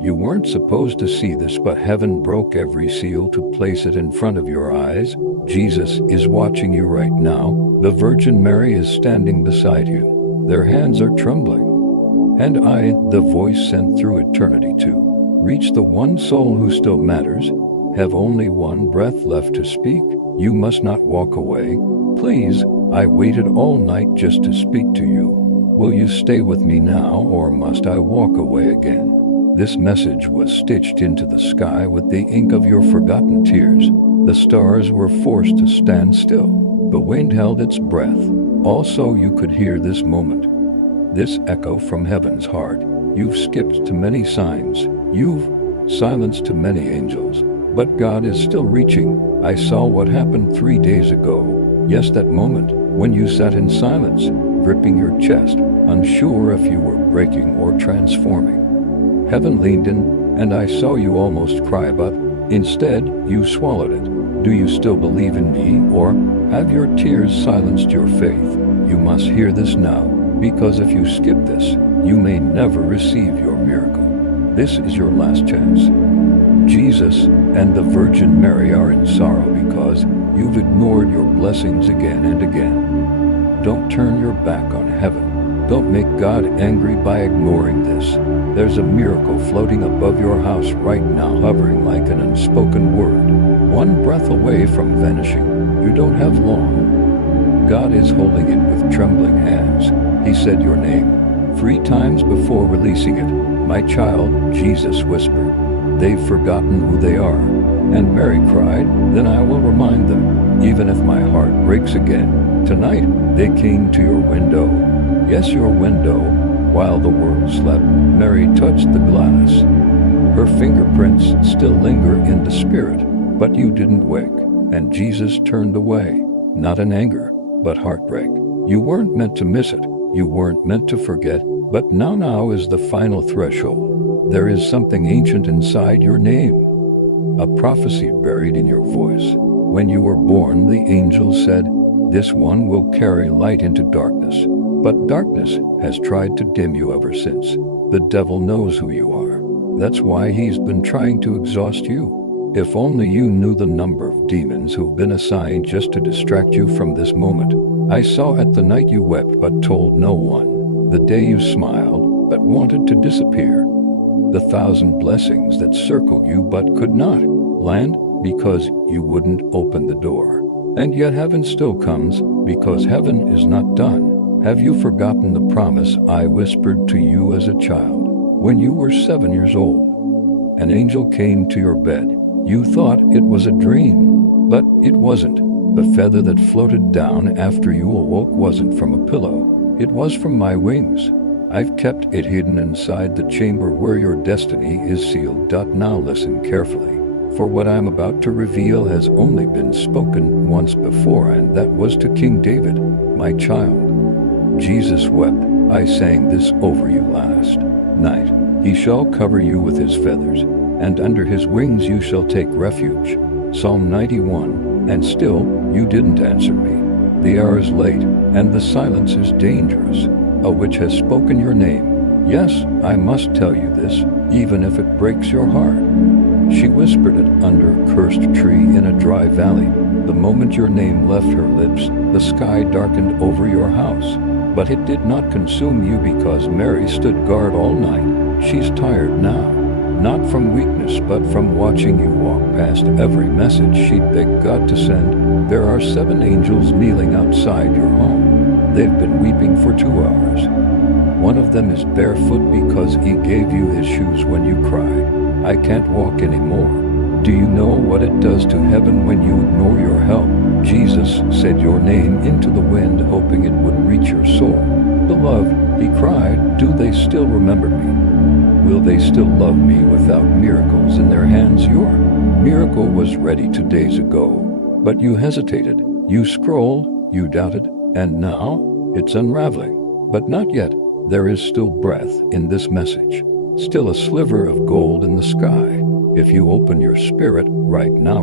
You weren't supposed to see this, but heaven broke every seal to place it in front of your eyes. Jesus is watching you right now. The Virgin Mary is standing beside you. Their hands are trembling. And I, the voice sent through eternity to reach the one soul who still matters, have only one breath left to speak. You must not walk away. Please, I waited all night just to speak to you. Will you stay with me now, or must I walk away again? This message was stitched into the sky with the ink of your forgotten tears. The stars were forced to stand still. The wind held its breath. Also, you could hear this moment. This echo from heaven's heart. You've skipped to many signs. You've silenced to many angels. But God is still reaching. I saw what happened 3 days ago. Yes, that moment when you sat in silence, gripping your chest, unsure if you were breaking or transforming. Heaven leaned in, and I saw you almost cry, but instead, you swallowed it. Do you still believe in me, or have your tears silenced your faith? You must hear this now, because if you skip this, you may never receive your miracle. This is your last chance. Jesus and the Virgin Mary are in sorrow because you've ignored your blessings again and again. Don't turn your back on heaven. Don't make God angry by ignoring this. There's a miracle floating above your house right now, hovering like an unspoken word, one breath away from vanishing. You don't have long. God is holding it with trembling hands. He said your name 3 times before releasing it. My child, Jesus whispered. They've forgotten who they are. And Mary cried, then I will remind them, even if my heart breaks again. Tonight, they came to your window. Yes, your window. While the world slept, Mary touched the glass. Her fingerprints still linger in the spirit, but you didn't wake, and Jesus turned away, not in anger, but heartbreak. You weren't meant to miss it. You weren't meant to forget, but now is the final threshold. There is something ancient inside your name, a prophecy buried in your voice. When you were born, the angel said, this one will carry light into darkness. But darkness has tried to dim you ever since. The devil knows who you are. That's why he's been trying to exhaust you. If only you knew the number of demons who've been assigned just to distract you from this moment. I saw at the night you wept but told no one. The day you smiled but wanted to disappear. The 1,000 blessings that circled you but could not land because you wouldn't open the door. And yet heaven still comes because heaven is not done. Have you forgotten the promise I whispered to you as a child? When you were 7 years old, an angel came to your bed. You thought it was a dream, but it wasn't. The feather that floated down after you awoke wasn't from a pillow. It was from my wings. I've kept it hidden inside the chamber where your destiny is sealed. Now listen carefully, for what I'm about to reveal has only been spoken once before, and that was to King David, my child. Jesus wept. I sang this over you last night. He shall cover you with his feathers, and under his wings you shall take refuge. Psalm 91. And still, you didn't answer me. The hour is late, and the silence is dangerous. A witch has spoken your name. Yes, I must tell you this, even if it breaks your heart. She whispered it under a cursed tree in a dry valley. The moment your name left her lips, the sky darkened over your house. But it did not consume you because Mary stood guard all night. She's tired now, not from weakness but from watching you walk past every message she'd begged God to send. There are 7 angels kneeling outside your home. They've been weeping for 2 hours. One of them is barefoot because he gave you his shoes when you cried. I can't walk anymore. Do you know what it does to heaven when you ignore your help? Jesus said your name into the wind, hoping it would reach your soul. Beloved, he cried, do they still remember me? Will they still love me without miracles in their hands? Your miracle was ready 2 days ago, but you hesitated, you scrolled, you doubted, and now it's unraveling. But not yet. There is still breath in this message, still a sliver of gold in the sky. If you open your spirit right now,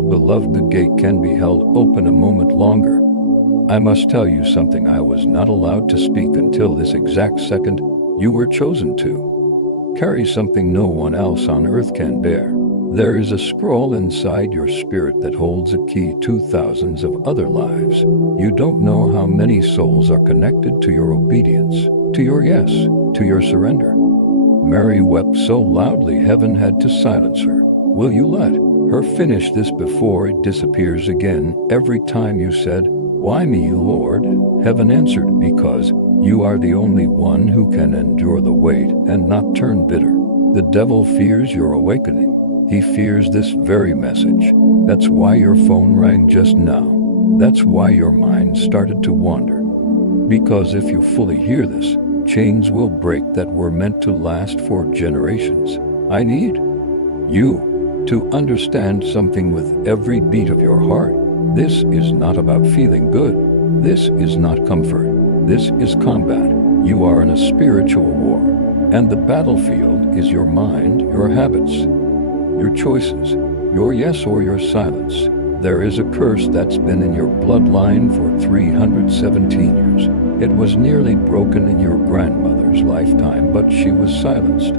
beloved, the gate can be held open a moment longer. I must tell you something. I was not allowed to speak until this exact second. You were chosen to. carry something no one else on earth can bear. There is a scroll inside your spirit that holds a key to thousands of other lives. You don't know how many souls are connected to your obedience, to your yes, to your surrender. Mary wept so loudly heaven had to silence her. Will you let her finish this before it disappears again? Every time you said, "Why me, Lord?" heaven answered, "Because you are the only one who can endure the weight and not turn bitter." The devil fears your awakening. He fears this very message. That's why your phone rang just now. That's why your mind started to wander. Because if you fully hear this, chains will break that were meant to last for generations. I need you to understand something with every beat of your heart. This is not about feeling good. This is not comfort. This is combat. You are in a spiritual war, and the battlefield is your mind, your habits, your choices, your yes or your silence. There is a curse that's been in your bloodline for 317 years. It was nearly broken in your grandmother's lifetime, but she was silenced.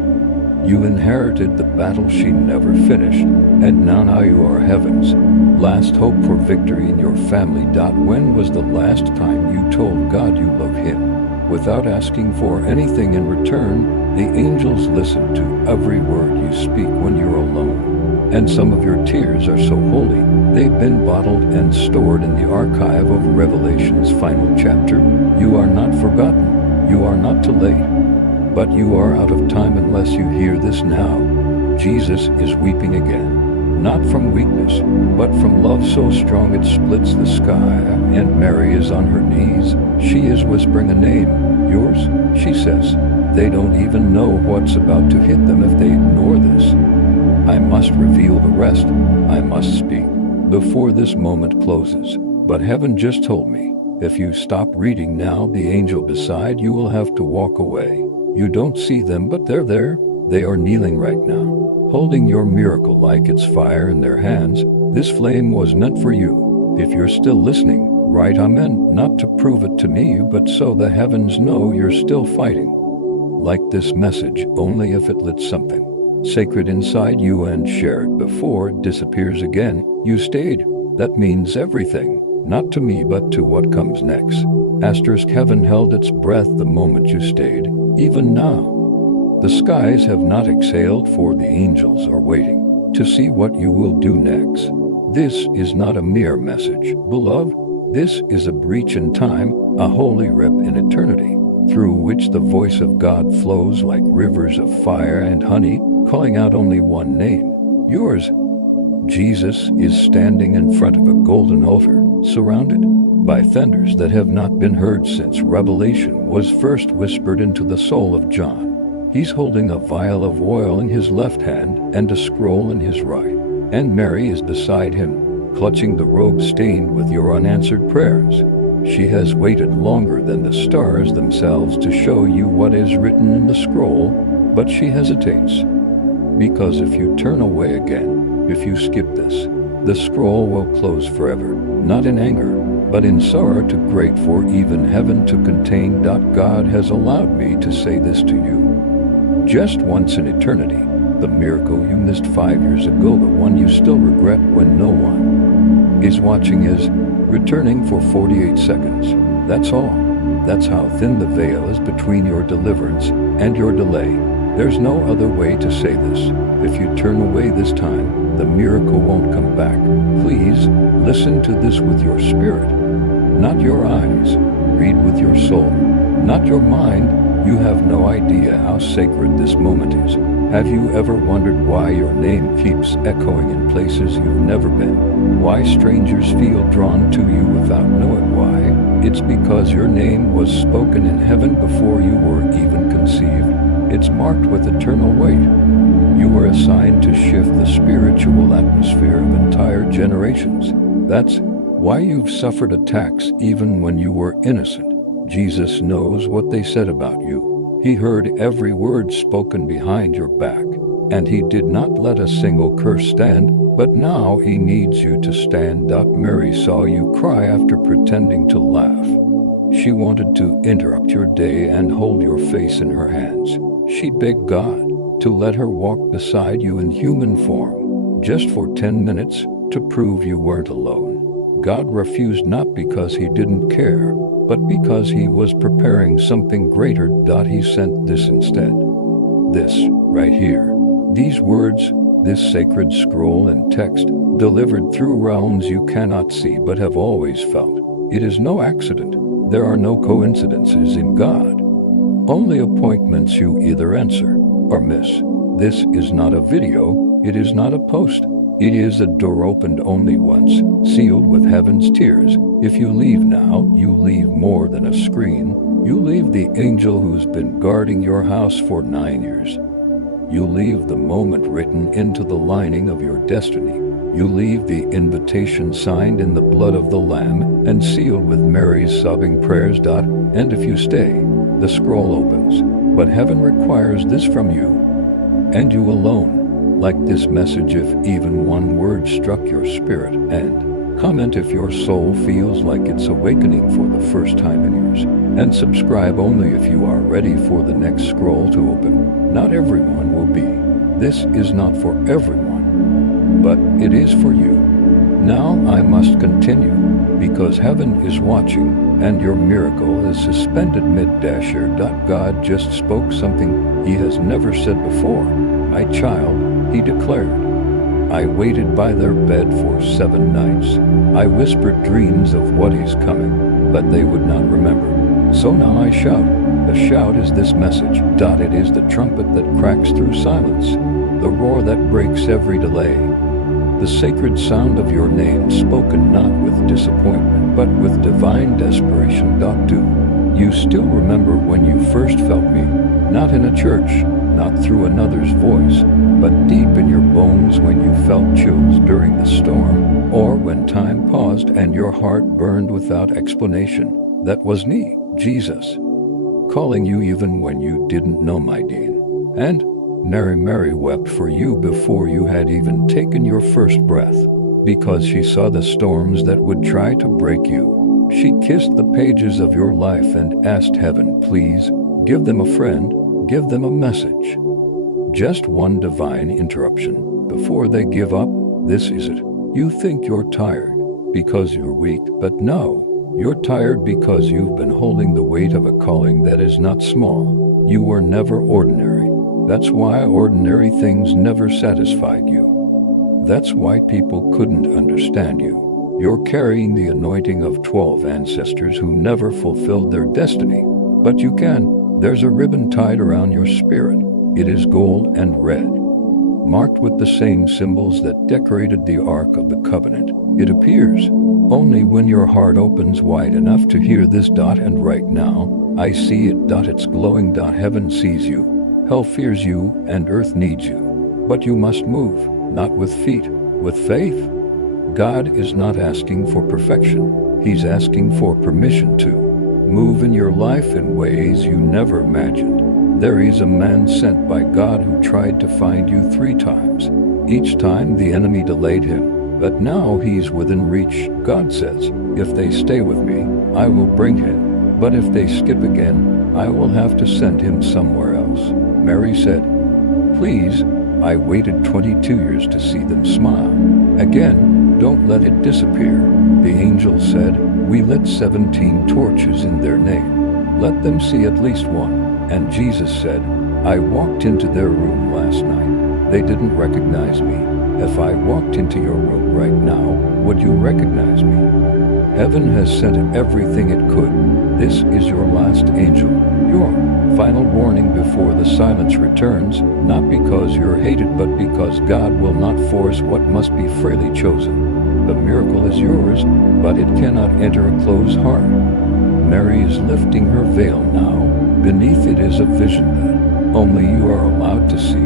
You inherited the battle she never finished, and now you are heaven's last hope for victory in your family. When was the last time you told God you love Him without asking for anything in return? The angels listen to every word you speak when you're alone, and some of your tears are so holy, they've been bottled and stored in the archive of Revelation's final chapter. You are not forgotten, you are not too late, but you are out of time unless you hear this now. Jesus is weeping again, not from weakness, but from love so strong it splits the sky, and Mary is on her knees. She is whispering a name, yours, she says. They don't even know what's about to hit them if they ignore this. I must reveal the rest. I must speak before this moment closes. But heaven just told me, if you stop reading now, the angel beside you will have to walk away. You don't see them, but they're there. They are kneeling right now, holding your miracle like it's fire in their hands. This flame was meant for you. If you're still listening, write amen, not to prove it to me, but so the heavens know you're still fighting. Like this message, only if it lit something sacred inside you and share it before it disappears again. You stayed. That means everything, not to me but to what comes next. Asterisk, heaven held its breath the moment you stayed. Even now, the skies have not exhaled, for the angels are waiting to see what you will do next. This is not a mere message, beloved. This is a breach in time, a holy rip in eternity, through which the voice of God flows like rivers of fire and honey, calling out only one name, yours. Jesus is standing in front of a golden altar, surrounded by thunders that have not been heard since Revelation was first whispered into the soul of John. He's holding a vial of oil in his left hand and a scroll in his right, and Mary is beside him, clutching the robe stained with your unanswered prayers. She has waited longer than the stars themselves to show you what is written in the scroll, but she hesitates. Because if you turn away again, if you skip this, the scroll will close forever, not in anger, but in sorrow too great for even heaven to contain. God has allowed me to say this to you. Just once in eternity, the miracle you missed 5 years ago, the one you still regret when no one is watching, is returning for 48 seconds. That's all. That's how thin the veil is between your deliverance and your delay. There's no other way to say this. If you turn away this time, the miracle won't come back. Please, listen to this with your spirit, not your eyes. Read with your soul, not your mind. You have no idea how sacred this moment is. Have you ever wondered why your name keeps echoing in places you've never been? Why strangers feel drawn to you without knowing why? It's because your name was spoken in heaven before you were even conceived. It's marked with eternal weight. You were assigned to shift the spiritual atmosphere of entire generations. That's why you've suffered attacks even when you were innocent. Jesus knows what they said about you. He heard every word spoken behind your back, and he did not let a single curse stand. But now he needs you to stand up. Mary saw you cry after pretending to laugh. She wanted to interrupt your day and hold your face in her hands. She begged God, to let her walk beside you in human form, just for 10 minutes, to prove you weren't alone. God refused not because he didn't care, but because he was preparing something greater. He sent this instead. This, right here. These words, this sacred scroll and text, delivered through realms you cannot see but have always felt. It is no accident. There are no coincidences in God. Only appointments you either answer or miss. This is not a video. It is not a post. It is a door opened only once, sealed with heaven's tears. If you leave now, you leave more than a screen. You leave the angel who's been guarding your house for 9 years. You leave the moment written into the lining of your destiny. You leave the invitation signed in the blood of the Lamb and sealed with Mary's sobbing prayers. And if you stay, the scroll opens. But heaven requires this from you, and you alone. Like this message if even one word struck your spirit, and comment if your soul feels like it's awakening for the first time in years. And subscribe only if you are ready for the next scroll to open. Not everyone will be. This is not for everyone, but it is for you. Now I must continue, because heaven is watching, and your miracle is suspended mid-year. God just spoke something he has never said before. My child, he declared. I waited by their bed for 7 nights. I whispered dreams of what is coming, but they would not remember. So now I shout. The shout is this message. It is the trumpet that cracks through silence, the roar that breaks every delay, the sacred sound of your name spoken not with disappointment, but with divine desperation. Do you still remember when you first felt me? Not in a church, not through another's voice, but deep in your bones when you felt chills during the storm, or when time paused and your heart burned without explanation. That was me, Jesus, calling you even when you didn't know, my Dean. And Mary wept for you before you had even taken your first breath, because she saw the storms that would try to break you. She kissed the pages of your life and asked heaven, please, give them a friend, give them a message. Just one divine interruption before they give up. This is it. You think you're tired because you're weak, but no, you're tired because you've been holding the weight of a calling that is not small. You were never ordinary. That's why ordinary things never satisfied you. That's why people couldn't understand you. You're carrying the anointing of 12 ancestors who never fulfilled their destiny. But you can. There's a ribbon tied around your spirit. It is gold and red, marked with the same symbols that decorated the Ark of the Covenant. It appears only when your heart opens wide enough to hear this. And right now, I see it. It's glowing. Heaven sees you, hell fears you, and earth needs you. But you must move, not with feet, with faith. God is not asking for perfection. He's asking for permission to move in your life in ways you never imagined. There is a man sent by God who tried to find you 3 times. Each time the enemy delayed him, but now he's within reach. God says, if they stay with me, I will bring him. But if they skip again, I will have to send him somewhere else. Mary said, please, I waited 22 years to see them smile. Again, don't let it disappear. The angel said, we lit 17 torches in their name. Let them see at least one. And Jesus said, I walked into their room last night. They didn't recognize me. If I walked into your room right now, would you recognize me? Heaven has sent everything it could. This is your last angel, your final warning before the silence returns, not because you're hated, but because God will not force what must be freely chosen. The miracle is yours, but it cannot enter a closed heart. Mary is lifting her veil now. Beneath it is a vision that only you are allowed to see,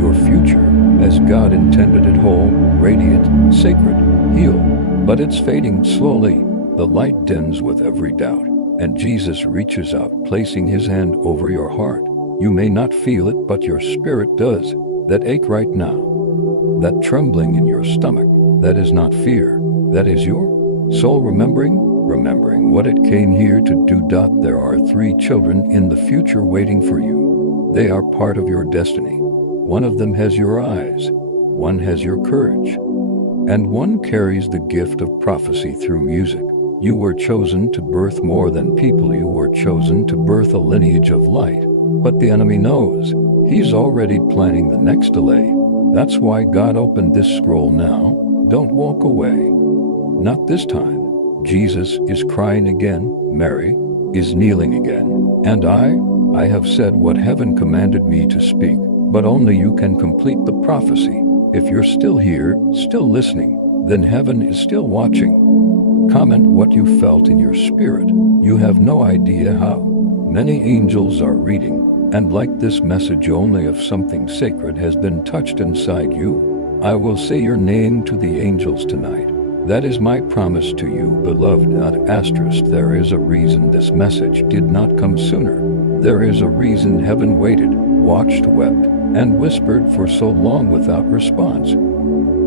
your future, as God intended it, whole, radiant, sacred, healed. But it's fading slowly. The light dims with every doubt, and Jesus reaches out, placing his hand over your heart. You may not feel it, but your spirit does. That ache right now, that trembling in your stomach, that is not fear. That is your soul remembering what it came here to do. There are 3 children in the future waiting for you. They are part of your destiny. One of them has your eyes, one has your courage, and one carries the gift of prophecy through music. You were chosen to birth more than people. You were chosen to birth a lineage of light. But the enemy knows. He's already planning the next delay. That's why God opened this scroll now. Don't walk away. Not this time. Jesus is crying again. Mary is kneeling again. And I have said what heaven commanded me to speak, but only you can complete the prophecy. If you're still here, still listening, then heaven is still watching. Comment what you felt in your spirit. You have no idea how many angels are reading and like this message only if something sacred has been touched inside you. I will say your name to the angels tonight. That is my promise to you, beloved. Not asterisk. There is a reason this message did not come sooner. There is a reason heaven waited, watched, wept, and whispered for so long without response.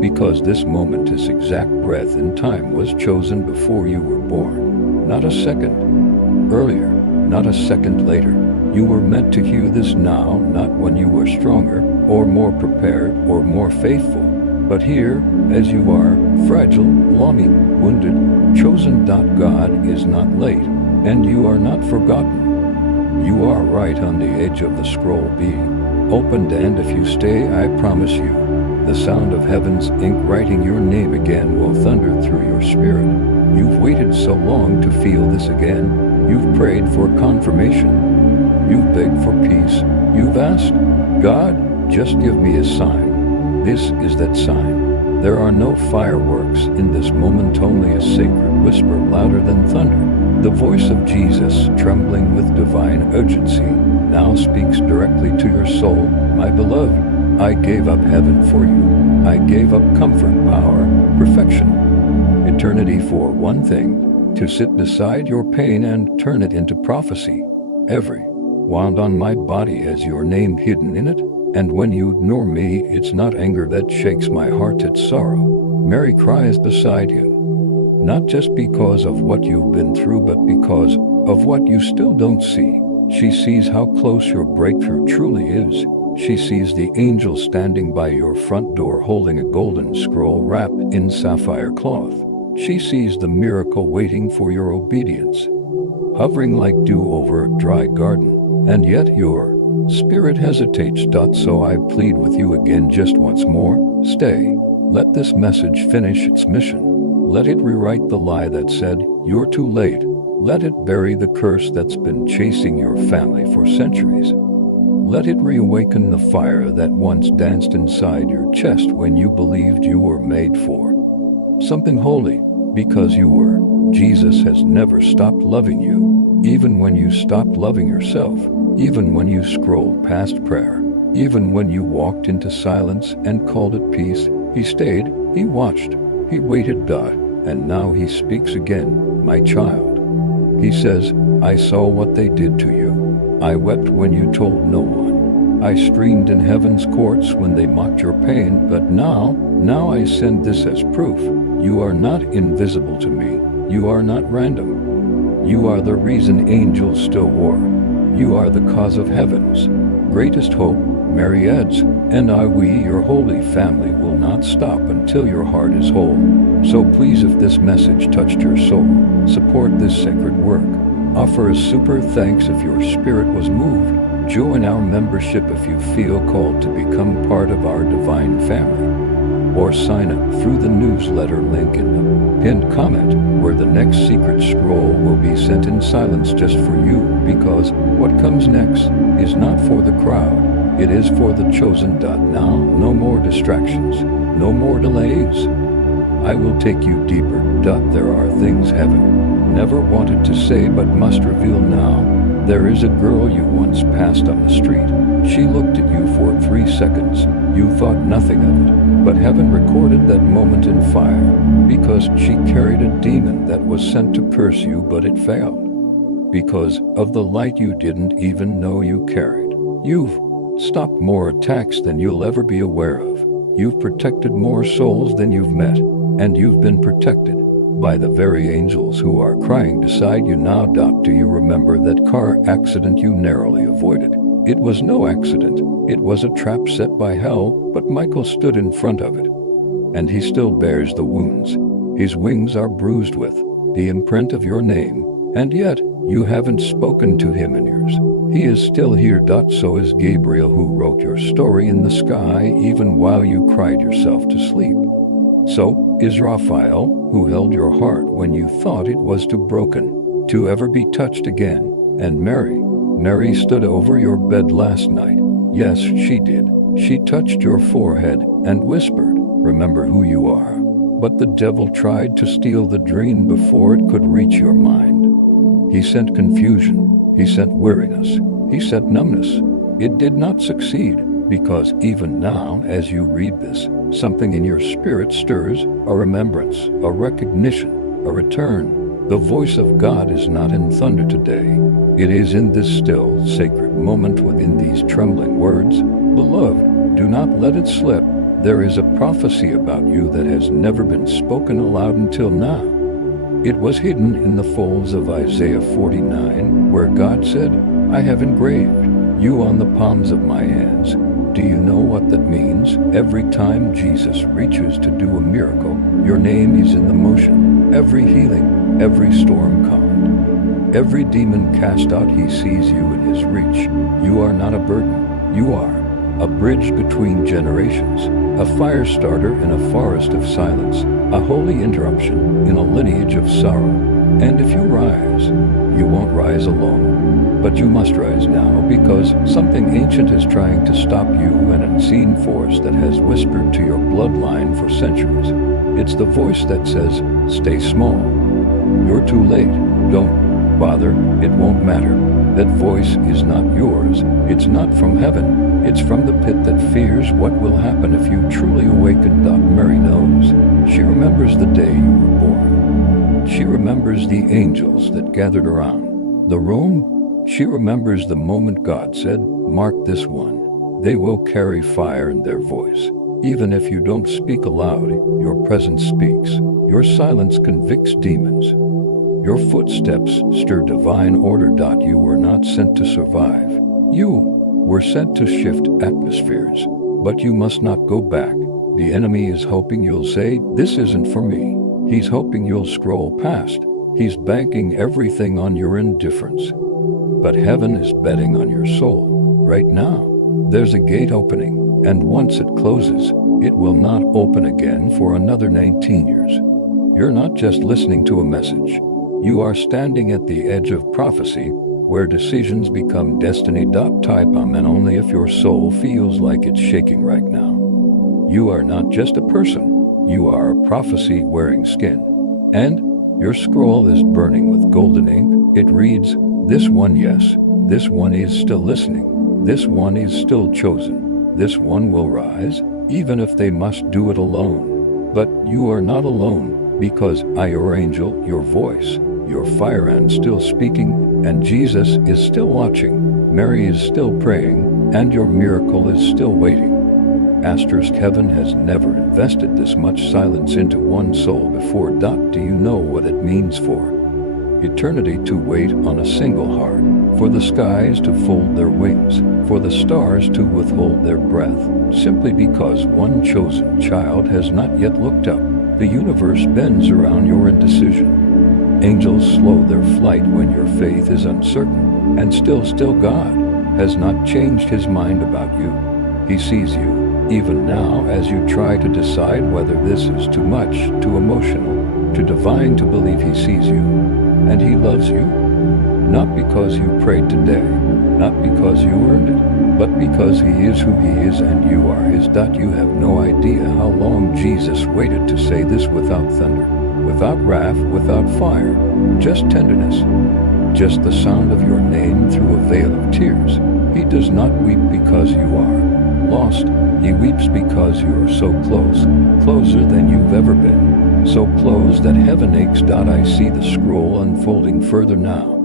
Because this momentous exact breath in time was chosen before you were born. Not a second earlier, not a second later. You were meant to hear this now, not when you were stronger, or more prepared, or more faithful. But here, as you are, fragile, longing, wounded, chosen. God is not late, and you are not forgotten. You are right on the edge of the scroll being opened, and if you stay, I promise you, the sound of heaven's ink writing your name again will thunder through your spirit. You've waited so long to feel this again. You've prayed for confirmation. You've begged for peace. You've asked, God, just give me a sign. This is that sign. There are no fireworks in this moment, only a sacred whisper louder than thunder. The voice of Jesus, trembling with divine urgency, now speaks directly to your soul. My beloved, I gave up heaven for you. I gave up comfort, power, perfection, eternity for one thing, to sit beside your pain and turn it into prophecy. Every wound on my body has your name hidden in it, and when you ignore me, it's not anger that shakes my heart, it's sorrow. Mary cries beside you, not just because of what you've been through, but because of what you still don't see. She sees how close your breakthrough truly is. She sees the angel standing by your front door holding a golden scroll wrapped in sapphire cloth. She sees the miracle waiting for your obedience, hovering like dew over a dry garden, and yet your spirit hesitates. So I plead with you again just once more, stay. Let this message finish its mission. Let it rewrite the lie that said, you're too late. Let it bury the curse that's been chasing your family for centuries. Let it reawaken the fire that once danced inside your chest when you believed you were made for something holy, because you were. Jesus has never stopped loving you, even when you stopped loving yourself, even when you scrolled past prayer, even when you walked into silence and called it peace. He stayed, he watched, he waited. And now he speaks again, my child. He says, I saw what they did to you. I wept when you told no one. I screamed in heaven's courts when they mocked your pain, but now I send this as proof. You are not invisible to me. You are not random. You are the reason angels still war. You are the cause of heaven's greatest hope. Mary adds, and we, your holy family, will not stop until your heart is whole. So please, if this message touched your soul, support this sacred work. Offer a super thanks if your spirit was moved. Join our membership if you feel called to become part of our divine family. Or sign up through the newsletter link in the pinned comment, where the next secret scroll will be sent in silence just for you, because what comes next is not for the crowd. It is for the chosen. Now, no more distractions, no more delays. I will take you deeper. There are things heaven never wanted to say but must reveal now. There is a girl you once passed on the street. She looked at you for 3 seconds. You thought nothing of it, but heaven recorded that moment in fire, because she carried a demon that was sent to curse you, but it failed. Because of the light you didn't even know you carried. You've stopped more attacks than you'll ever be aware of. You've protected more souls than you've met, and you've been protected by the very angels who are crying beside you now. Do you remember that car accident you narrowly avoided? It was no accident. It was a trap set by hell, but Michael stood in front of it. And he still bears the wounds. His wings are bruised with the imprint of your name, and yet you haven't spoken to him in years. He is still here. So is Gabriel, who wrote your story in the sky even while you cried yourself to sleep. So is Raphael, who held your heart when you thought it was too broken to ever be touched again. And Mary stood over your bed last night. Yes, she did. She touched your forehead and whispered, "Remember who you are." But the devil tried to steal the dream before it could reach your mind. He sent confusion. He sent weariness. He sent numbness. It did not succeed, because even now, as you read this, something in your spirit stirs, a remembrance, a recognition, a return. The voice of God is not in thunder today. It is in this still, sacred moment within these trembling words. Beloved, do not let it slip. There is a prophecy about you that has never been spoken aloud until now. It was hidden in the folds of Isaiah 49, where God said, "I have engraved you on the palms of my hands." Do you know what that means? Every time Jesus reaches to do a miracle, your name is in the motion. Every healing, every storm calmed, every demon cast out, he sees you in his reach. You are not a burden. You are a bridge between generations, a fire starter in a forest of silence, a holy interruption in a lineage of sorrow. And if you rise, you won't rise alone. But you must rise now, because something ancient is trying to stop you, an unseen force that has whispered to your bloodline for centuries. It's the voice that says, "Stay small. You're too late. Don't bother. It won't matter." That voice is not yours. It's not from heaven. It's from the pit that fears what will happen if you truly awaken. Mary knows. She remembers the day you were born. She remembers the angels that gathered around the room. She remembers the moment God said, "Mark this one. They will carry fire in their voice." Even if you don't speak aloud, your presence speaks. Your silence convicts demons. Your footsteps stir divine order. You were not sent to survive. You were sent to shift atmospheres. But you must not go back. The enemy is hoping you'll say, "This isn't for me." He's hoping you'll scroll past. He's banking everything on your indifference. But heaven is betting on your soul. Right now, there's a gate opening, and once it closes, it will not open again for another 19 years. You're not just listening to a message. You are standing at the edge of prophecy, where decisions become destiny. Type amen only if your soul feels like it's shaking right now. You are not just a person. You are a prophecy wearing skin. And your scroll is burning with golden ink. It reads, "This one, yes, this one is still listening. This one is still chosen. This one will rise, even if they must do it alone." But you are not alone, because I, your angel, your voice, your fire and still speaking, and Jesus is still watching. Mary is still praying, and your miracle is still waiting. Asterisk, heaven has never invested this much silence into one soul before. Do you know what it means for eternity to wait on a single heart, for the skies to fold their wings, for the stars to withhold their breath, simply because one chosen child has not yet looked up? The universe bends around your indecision. Angels slow their flight when your faith is uncertain, and still God has not changed his mind about you. He sees you, even now, as you try to decide whether this is too much, too emotional, too divine to believe. He sees you, and he loves you. Not because you prayed today, not because you earned it, but because he is who he is and you are his. You have no idea how long Jesus waited to say this, without thunder, without wrath, without fire, just tenderness, just the sound of your name through a veil of tears. He does not weep because you are lost. He weeps because you are so close, closer than you've ever been, so close that heaven aches. I see the scroll unfolding further now,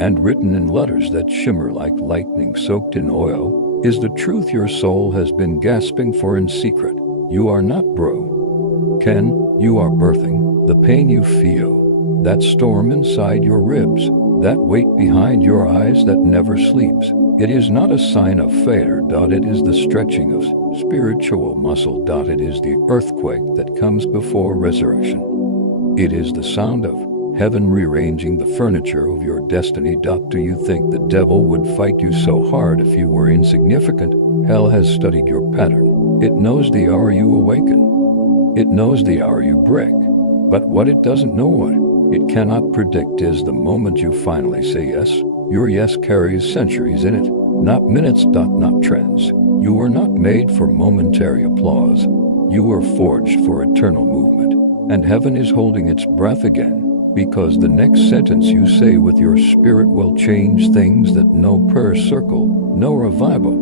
and written in letters that shimmer like lightning soaked in oil is the truth your soul has been gasping for in secret. You are not broken. You are birthing the pain you feel, that storm inside your ribs, that weight behind your eyes that never sleeps. It is not a sign of failure. It is the stretching of spiritual muscle. It is the earthquake that comes before resurrection. It is the sound of heaven rearranging the furniture of your destiny. Do you think the devil would fight you so hard if you were insignificant? Hell has studied your pattern. It knows the hour you awaken. It knows the hour you break. But what it doesn't know, what it cannot predict, is the moment you finally say yes. Your yes carries centuries in it, not minutes. Not trends. You were not made for momentary applause. You were forged for eternal movement. And heaven is holding its breath again, because the next sentence you say with your spirit will change things that no prayer circle, no revival,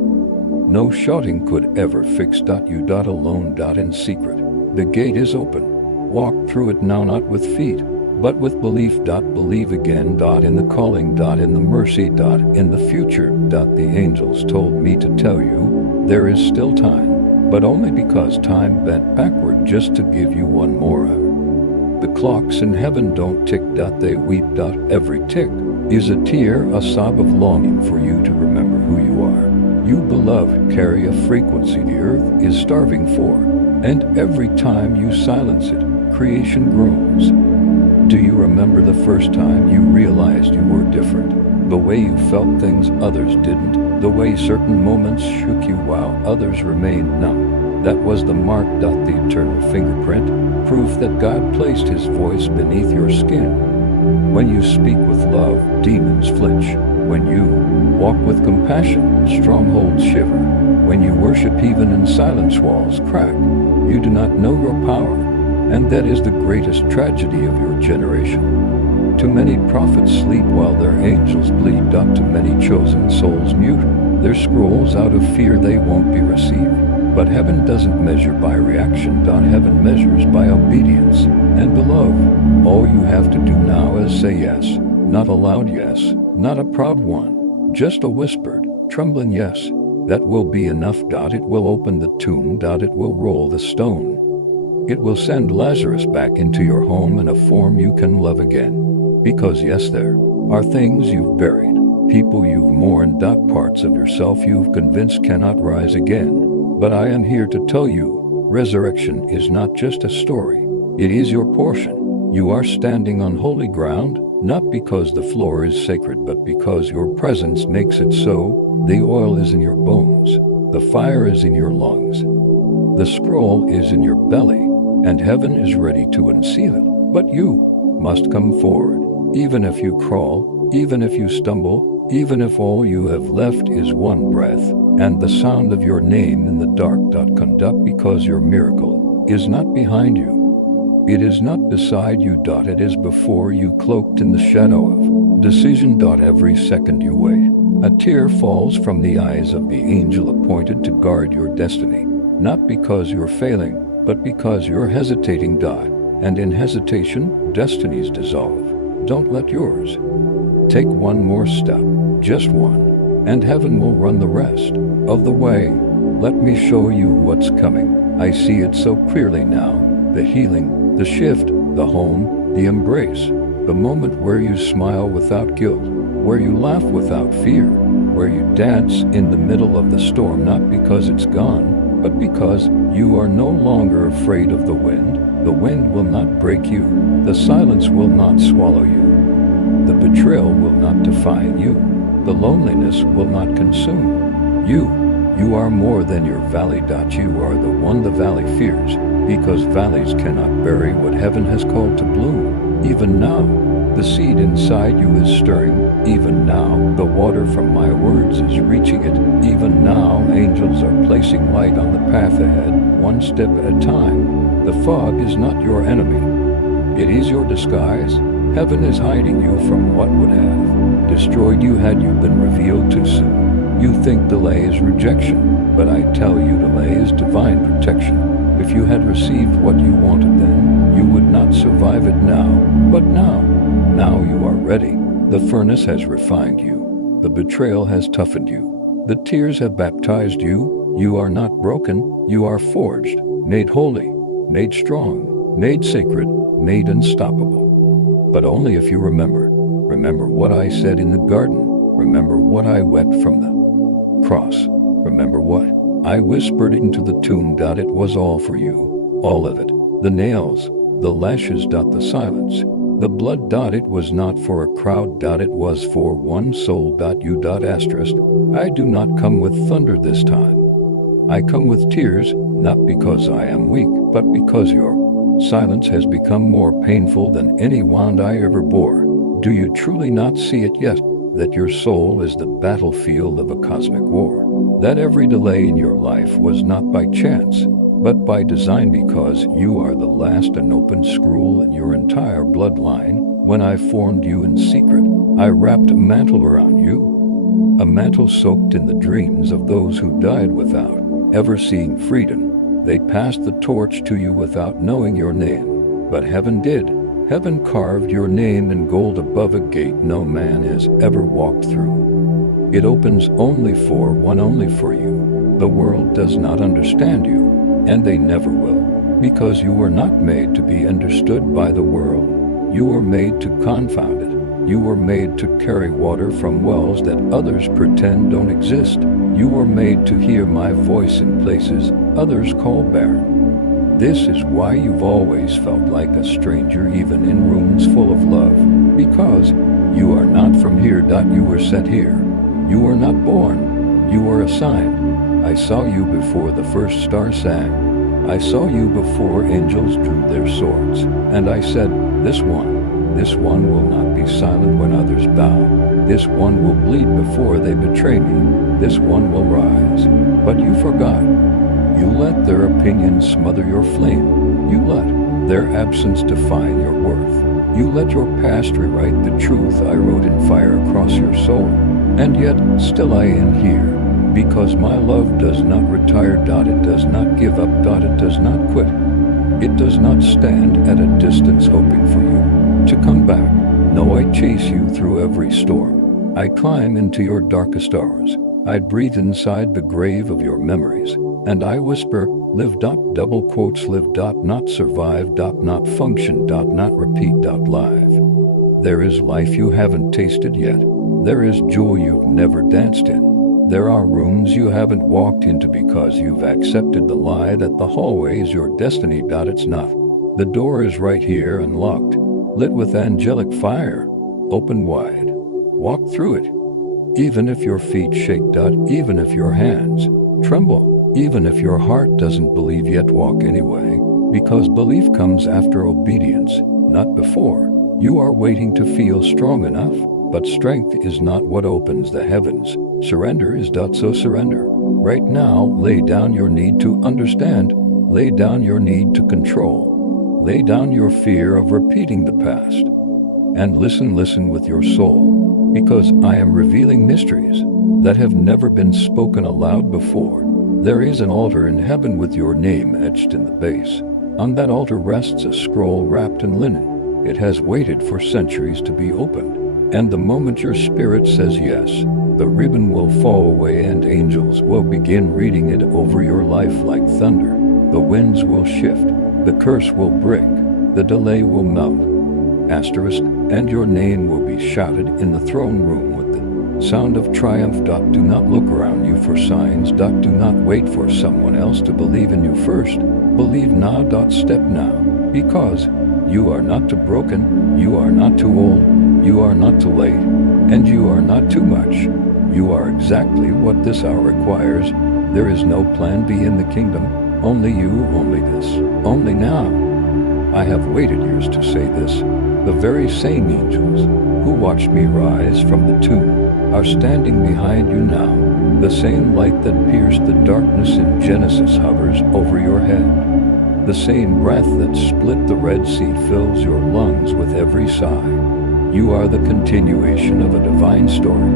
no shouting could ever fix. You alone. In secret. The gate is open. Walk through it now, not with feet, but with belief. Believe again. In the calling. In the mercy. In the future. The angels told me to tell you there is still time, but only because time bent backward just to give you one more hour. The clocks in heaven don't tick. They weep. Every tick is a tear, a sob of longing for you to remember who you are. You, beloved, carry a frequency the earth is starving for, and every time you silence it, creation groans. Do you remember the first time you realized you were different? The way you felt things others didn't, the way certain moments shook you while others remained numb. That was the mark. The eternal fingerprint, proof that God placed his voice beneath your skin. When you speak with love, demons flinch. When you walk with compassion, strongholds shiver. When you worship, even in silence, walls crack. You do not know your power, and that is the greatest tragedy of your generation. Too many prophets sleep while their angels bleed. Too many chosen souls mute their scrolls out of fear they won't be received. But heaven doesn't measure by reaction. Heaven measures by obedience. And beloved, all you have to do now is say yes. Not a loud yes, not a proud one, just a whispered, trembling yes. That will be enough. It will open the tomb. It will roll the stone. It will send Lazarus back into your home in a form you can love again. Because yes, there are things you've buried, people you've mourned. Parts of yourself you've convinced cannot rise again. But I am here to tell you, resurrection is not just a story. It is your portion. You are standing on holy ground, not because the floor is sacred, but because your presence makes it so. The oil is in your bones. The fire is in your lungs. The scroll is in your belly, and heaven is ready to unseal it. But you must come forward, even if you crawl, even if you stumble, even if all you have left is one breath and the sound of your name in the dark. Conduct, because your miracle is not behind you. It is not beside you. It is before you, cloaked in the shadow of decision. Every second you wait, a tear falls from the eyes of the angel appointed to guard your destiny. Not because you're failing, but because you're hesitating. And in hesitation, destinies dissolve. Don't let yours. Take one more step, just one, and heaven will run the rest of the way. Let me show you what's coming. I see it so clearly now. The healing, the shift, the home, the embrace. The moment where you smile without guilt, where you laugh without fear, where you dance in the middle of the storm, not because it's gone, but because you are no longer afraid of the wind. The wind will not break you. The silence will not swallow you. The betrayal will not define you. The loneliness will not consume you. You are more than your valley. You are the one the valley fears, because valleys cannot bury what heaven has called to bloom. Even now, the seed inside you is stirring. Even now, the water from my words is reaching it. Even now, angels are placing light on the path ahead, one step at a time. The fog is not your enemy. It is your disguise. Heaven is hiding you from what would have destroyed you had you been revealed too soon. You think delay is rejection, but I tell you delay is divine protection. If you had received what you wanted then, you would not survive it now. But now you are ready. The furnace has refined you. The betrayal has toughened you. The tears have baptized you. You are not broken. You are forged, made holy, made strong, made sacred, made unstoppable. But only if you remember Remember what I said in the garden. Remember what I wept from the cross. Remember what I whispered into the tomb. It was all for you, all of it. The nails, the lashes. The silence, the blood. It was not for a crowd. It was for one soul. You. Asterisk. I do not come with thunder this time. I come with tears, not because I am weak, but because your silence has become more painful than any wound I ever bore. Do you truly not see it yet, that your soul is the battlefield of a cosmic war? That every delay in your life was not by chance, but by design, because you are the last unopened scroll in your entire bloodline. When I formed you in secret, I wrapped a mantle around you, a mantle soaked in the dreams of those who died without ever seeing freedom. They passed the torch to you without knowing your name, but heaven did. Heaven carved your name in gold above a gate no man has ever walked through. It opens only for one, only for you. The world does not understand you, and they never will, because you were not made to be understood by the world. You were made to confound it. You were made to carry water from wells that others pretend don't exist. You were made to hear my voice in places others call barren. This is why you've always felt like a stranger, even in rooms full of love, because you are not from here. You were sent here. You were not born. You were assigned. I saw you before the first star sang. I saw you before angels drew their swords, and I said, this one will not be silent when others bow. This one will bleed before they betray me. This one will rise. But you forgot. You let their opinions smother your flame. You let their absence define your worth. You let your past rewrite the truth I wrote in fire across your soul. And yet, still I am here, because my love does not retire. It does not give up. It does not quit. It does not stand at a distance hoping for you to come back. No, I chase you through every storm. I climb into your darkest hours. I breathe inside the grave of your memories, and I whisper, live. Double quotes, live. Not survive. Not function. Not repeat. Live. There is life you haven't tasted yet. There is joy you've never danced in. There are rooms you haven't walked into because you've accepted the lie that the hallway is your destiny. It's not. The door is right here, unlocked, lit with angelic fire. Open wide. Walk through it. Even if your feet shake. Even if your hands tremble. Even if your heart doesn't believe yet, walk anyway. Because belief comes after obedience, not before. You are waiting to feel strong enough, but strength is not what opens the heavens. Surrender is. So surrender. Right now, lay down your need to understand. Lay down your need to control. Lay down your fear of repeating the past. And listen with your soul, because I am revealing mysteries that have never been spoken aloud before. There is an altar in heaven with your name etched in the base. On that altar rests a scroll wrapped in linen. It has waited for centuries to be opened. And the moment your spirit says yes, the ribbon will fall away and angels will begin reading it over your life like thunder. The winds will shift, the curse will break, the delay will melt. Asterisk, and your name will be shouted in the throne room with the sound of triumph. Do not look around you for signs. Do not wait for someone else to believe in you first. Believe now. Step now, because you are not too broken, you are not too old, you are not too late, and you are not too much. You are exactly what this hour requires. There is no plan B in the kingdom. Only you, only this, only now. I have waited years to say this. The very same angels who watched me rise from the tomb are standing behind you now. The same light that pierced the darkness in Genesis hovers over your head. The same breath that split the Red Sea fills your lungs with every sigh. You are the continuation of a divine story.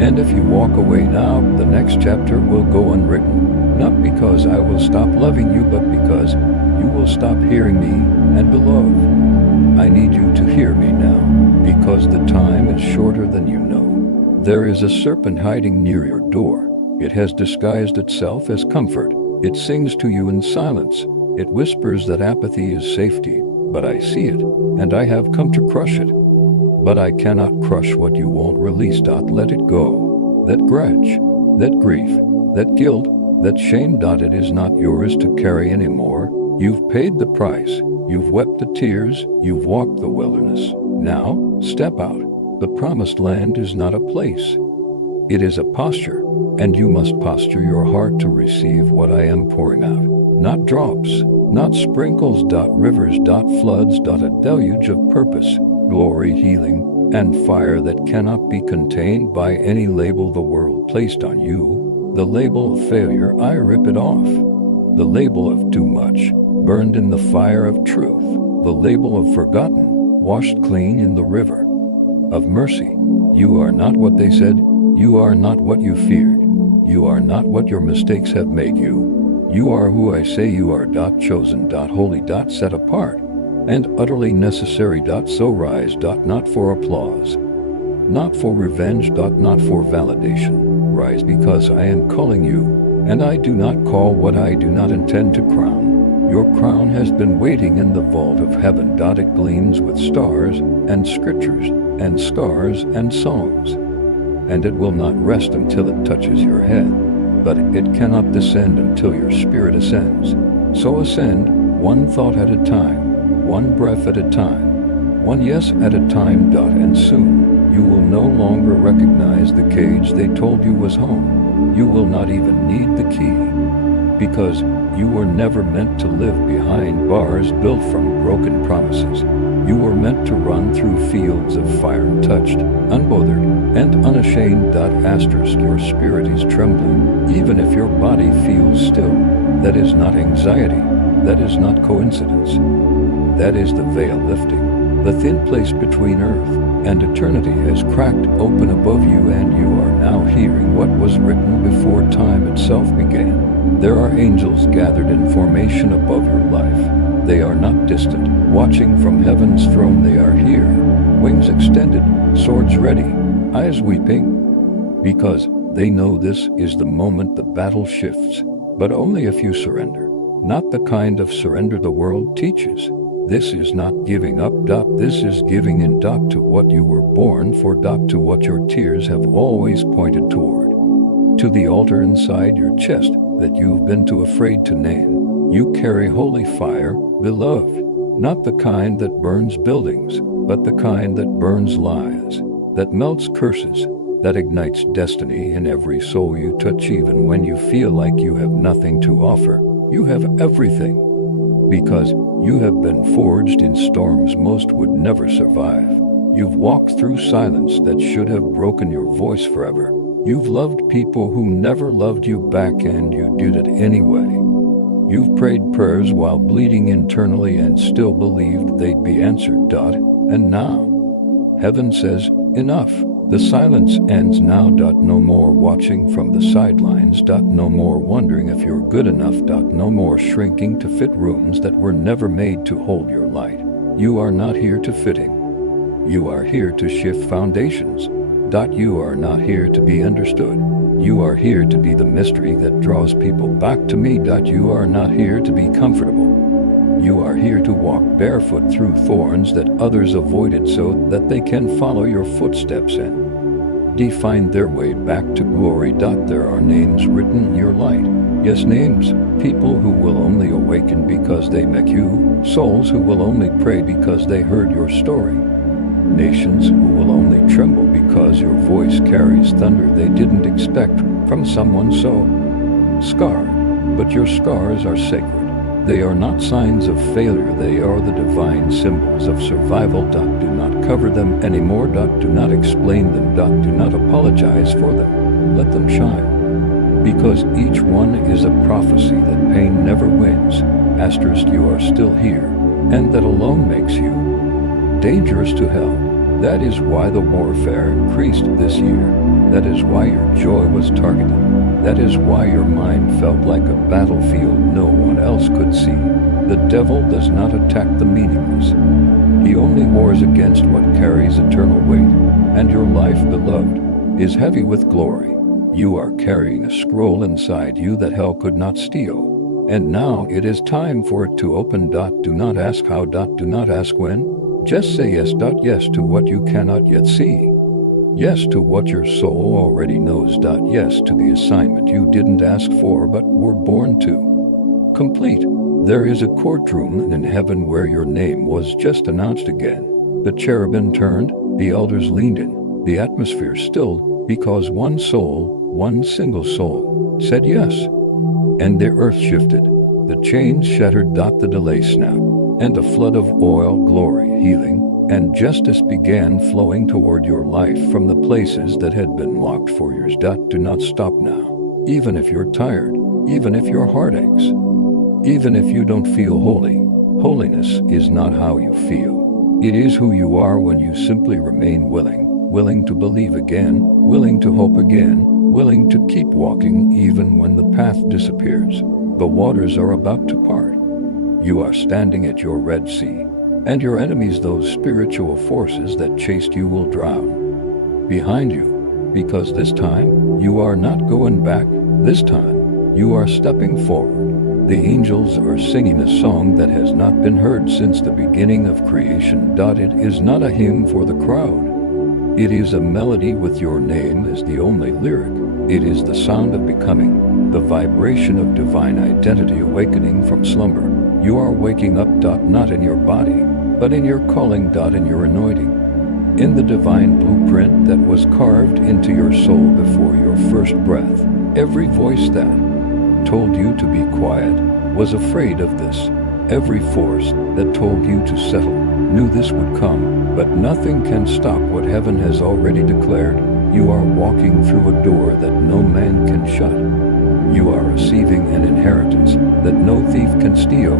And if you walk away now, the next chapter will go unwritten. Not because I will stop loving you, but because you will stop hearing me. And beloved, I need you to hear me now, because the time is shorter than you know. There is a serpent hiding near your door. It has disguised itself as comfort. It sings to you in silence. It whispers that apathy is safety, but I see it, and I have come to crush it. But I cannot crush what you won't release. Let it go. That grudge, that grief, that guilt, that shame. It is not yours to carry anymore. You've paid the price. You've wept the tears. You've walked the wilderness. Now, step out. The promised land is not a place. It is a posture, and you must posture your heart to receive what I am pouring out. Not drops, not sprinkles. Rivers. Floods. A deluge of purpose, glory, healing, and fire that cannot be contained by any label the world placed on you. The label of failure, I rip it off. The label of too much, burned in the fire of truth. The label of forgotten, washed clean in the river of mercy. You are not what they said. You are not what you feared. You are not what your mistakes have made you. You are who I say you are. Chosen. Holy. Set apart. And utterly necessary. So rise. Not for applause. Not for revenge. Not for validation. Rise because I am calling you, and I do not call what I do not intend to crown. Your crown has been waiting in the vault of heaven. It gleams with stars and scriptures and scars and songs. And it will not rest until it touches your head, but it cannot descend until your spirit ascends. So ascend, one thought at a time, one breath at a time, one yes at a time. And soon, you will no longer recognize the cage they told you was home. You will not even need the key, because you were never meant to live behind bars built from broken promises. You were meant to run through fields of fire untouched, unbothered, and unashamed. Your spirit is trembling, even if your body feels still. That is not anxiety. That is not coincidence. That is the veil lifting. The thin place between earth and eternity has cracked open above you, and you are now hearing what was written before time itself began. There are angels gathered in formation above your life. They are not distant, watching from heaven's throne. They are here, wings extended, swords ready, eyes weeping, because they know this is the moment the battle shifts, but only if you surrender. Not the kind of surrender the world teaches. This is not giving up. This is giving in. To what you were born for. To what your tears have always pointed toward. To the altar inside your chest that you've been too afraid to name. You carry holy fire, beloved, not the kind that burns buildings, but the kind that burns lies, that melts curses, that ignites destiny in every soul you touch. Even when you feel like you have nothing to offer, you have everything, because you have been forged in storms most would never survive. You've walked through silence that should have broken your voice forever. You've loved people who never loved you back, and you did it anyway. You've prayed prayers while bleeding internally and still believed they'd be answered. And now, heaven says, enough. The silence ends now. No more watching from the sidelines. No more wondering if you're good enough. No more shrinking to fit rooms that were never made to hold your light. You are not here to fit in. You are here to shift foundations. You are not here to be understood. You are here to be the mystery that draws people back to me. You are not here to be comfortable. You are here to walk barefoot through thorns that others avoided so that they can follow your footsteps and define their way back to glory. There are names written in your light. Yes, names. People who will only awaken because they met you. Souls who will only pray because they heard your story. Nations who will only tremble because your voice carries thunder they didn't expect from someone so scarred. But your scars are sacred. They are not signs of failure. They are the divine symbols of survival. Do not cover them anymore. Do not explain them. Do not apologize for them. Let them shine. Because each one is a prophecy that pain never wins. You are still here, and that alone makes you dangerous to hell. That is why the warfare increased this year. That is why your joy was targeted. That is why your mind felt like a battlefield no one else could see. The devil does not attack the meaningless. He only wars against what carries eternal weight. And your life, beloved, is heavy with glory. You are carrying a scroll inside you that hell could not steal. And now it is time for it to open. Do not ask how. Do not ask when. Just say yes. Yes to what you cannot yet see. Yes to what your soul already knows. Yes to the assignment you didn't ask for but were born to complete. There is a courtroom in heaven where your name was just announced again. The cherubim turned, the elders leaned in, the atmosphere stilled, because one soul, one single soul, said yes. And the earth shifted. The chains shattered. The delay snapped, and a flood of oil, glory, healing, and justice began flowing toward your life from the places that had been locked for years. Do not stop now. Even if you're tired, even if your heart aches, even if you don't feel holy. Holiness is not how you feel. It is who you are when you simply remain willing to believe again, willing to hope again, willing to keep walking even when the path disappears. The waters are about to part. You are standing at your Red Sea, and your enemies, those spiritual forces that chased you, will drown behind you, because this time you are not going back. This time you are stepping forward. The angels are singing a song that has not been heard since the beginning of creation. It is not a hymn for the crowd. It is a melody with your name as the only lyric. It is the sound of becoming, the vibration of divine identity awakening from slumber. You are waking up. Not in your body, but in your calling. In your anointing. In the divine blueprint that was carved into your soul before your first breath. Every voice that told you to be quiet was afraid of this. Every force that told you to settle knew this would come, but nothing can stop what heaven has already declared. You are walking through a door that no man can shut. You are receiving an inheritance that no thief can steal.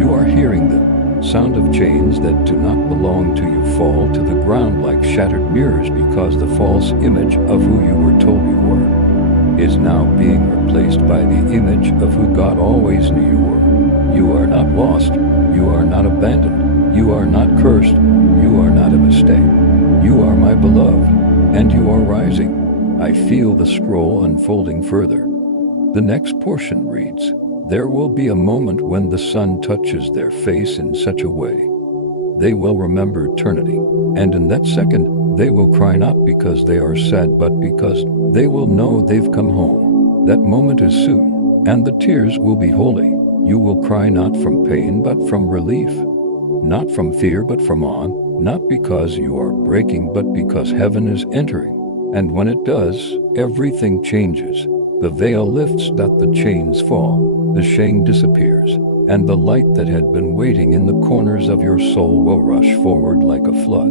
You are hearing the sound of chains that do not belong to you fall to the ground like shattered mirrors, because the false image of who you were told you were is now being replaced by the image of who God always knew you were. You are not lost. You are not abandoned. You are not cursed. You are not a mistake. You are my beloved, and you are rising. I feel the scroll unfolding further. The next portion reads, there will be a moment when the sun touches their face in such a way they will remember eternity, and in that second they will cry, not because they are sad, but because they will know they've come home. That moment is soon, and the tears will be holy. You will cry not from pain but from relief, not from fear but from awe, not because you are breaking but because heaven is entering. And when it does, everything changes. The veil lifts, the chains fall, the shame disappears, and the light that had been waiting in the corners of your soul will rush forward like a flood.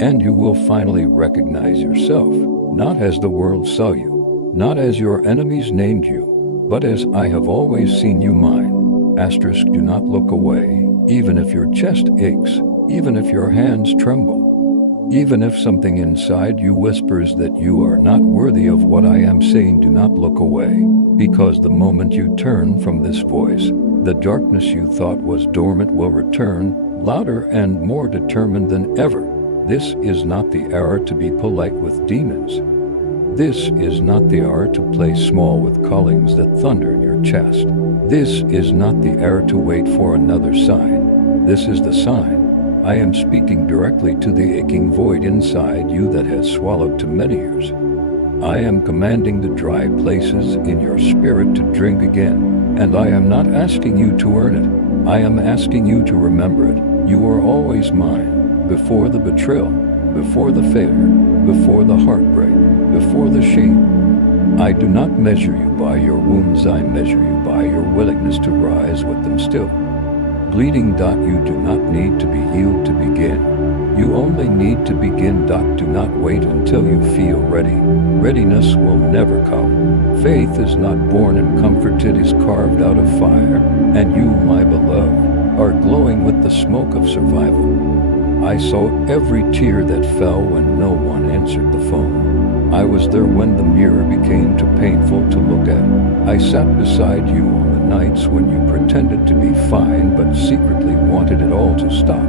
And you will finally recognize yourself, not as the world saw you, not as your enemies named you, but as I have always seen you, mine. Asterisk, do not look away, even if your chest aches, even if your hands tremble, even if something inside you whispers that you are not worthy of what I am saying. Do not look away, because the moment you turn from this voice, the darkness you thought was dormant will return, louder and more determined than ever. This is not the hour to be polite with demons. This is not the hour to play small with callings that thunder in your chest. This is not the hour to wait for another sign. This is the sign. I am speaking directly to the aching void inside you that has swallowed too many years. I am commanding the dry places in your spirit to drink again. And I am not asking you to earn it. I am asking you to remember it. You are always mine. Before the betrayal, before the failure, before the heartbreak, before the shame. I do not measure you by your wounds. I measure you by your willingness to rise with them still. Bleeding. You do not need to be healed to begin. You only need to begin. Do not wait until you feel ready. Readiness will never come. Faith is not born in comfort, it is carved out of fire. And you, my beloved, are glowing with the smoke of survival. I saw every tear that fell when no one answered the phone. I was there when the mirror became too painful to look at. I sat beside you on the nights when you pretended to be fine but secretly wanted it all to stop.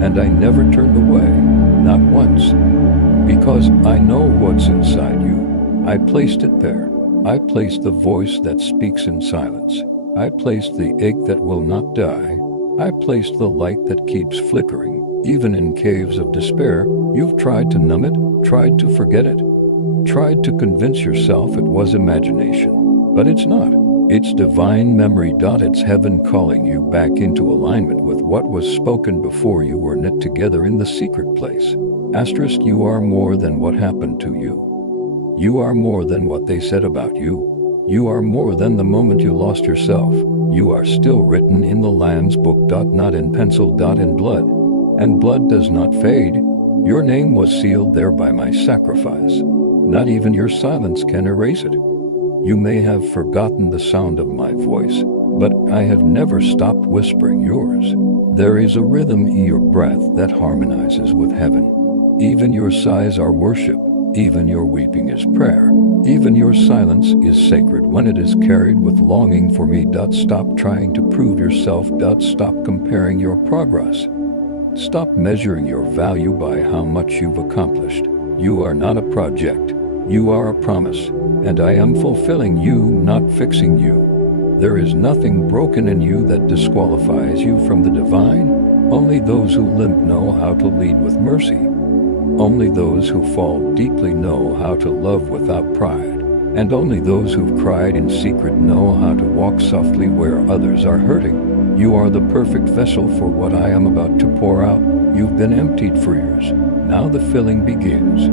And I never turned away, not once, because I know what's inside you. I placed it there. I placed the voice that speaks in silence. I placed the ache that will not die. I placed the light that keeps flickering. Even in caves of despair, you've tried to numb it, tried to forget it, tried to convince yourself it was imagination. But it's not. It's divine memory. It's heaven calling you back into alignment with what was spoken before you were knit together in the secret place. Asterisk, you are more than what happened to you. You are more than what they said about you. You are more than the moment you lost yourself. You are still written in the Lamb's book. Not in pencil. In blood. And blood does not fade. Your name was sealed there by my sacrifice. Not even your silence can erase it. You may have forgotten the sound of my voice, but I have never stopped whispering yours. There is a rhythm in your breath that harmonizes with heaven. Even your sighs are worship. Even your weeping is prayer. Even your silence is sacred when it is carried with longing for me. Stop trying to prove yourself. Stop comparing your progress. Stop measuring your value by how much you've accomplished. You are not a project. You are a promise, and I am fulfilling you, not fixing you. There is nothing broken in you that disqualifies you from the divine. Only those who limp know how to lead with mercy. Only those who fall deeply know how to love without pride. And only those who've cried in secret know how to walk softly where others are hurting. You are the perfect vessel for what I am about to pour out. You've been emptied for years. Now the filling begins.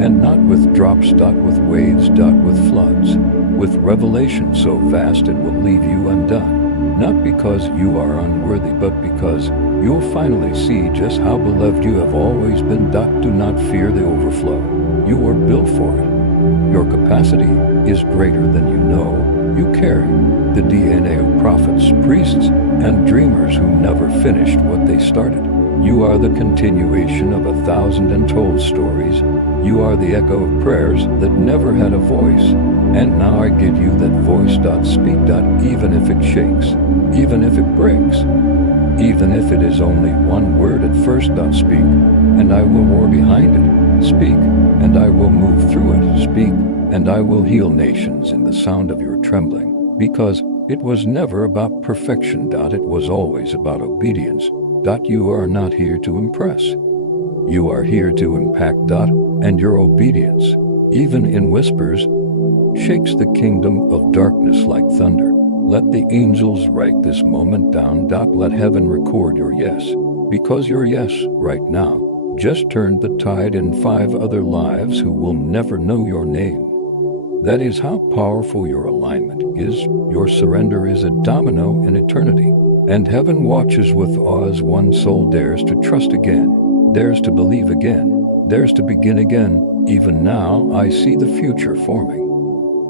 And not with drops. With waves. With floods. With revelation so vast it will leave you undone. Not because you are unworthy, but because you'll finally see just how beloved you have always been. Do not fear the overflow. You were built for it. Your capacity is greater than you know. You carry the DNA of prophets, priests, and dreamers who never finished what they started. You are the continuation of 1,000 untold stories. You are the echo of prayers that never had a voice. And now I give you that voice. Speak. Even if it shakes, even if it breaks, even if it is only one word at first. Speak, and I will roar behind it. Speak, and I will move through it. Speak, and I will heal nations in the sound of your trembling. Because it was never about perfection. It was always about obedience. You are not here to impress. You are here to impact. And your obedience, even in whispers, shakes the kingdom of darkness like thunder. Let the angels write this moment down. Let heaven record your yes. Because your yes, right now, just turned the tide in 5 other lives who will never know your name. That is how powerful your alignment is. Your surrender is a domino in eternity. And heaven watches with awe as one soul dares to trust again, dares to believe again, dares to begin again. Even now, I see the future forming.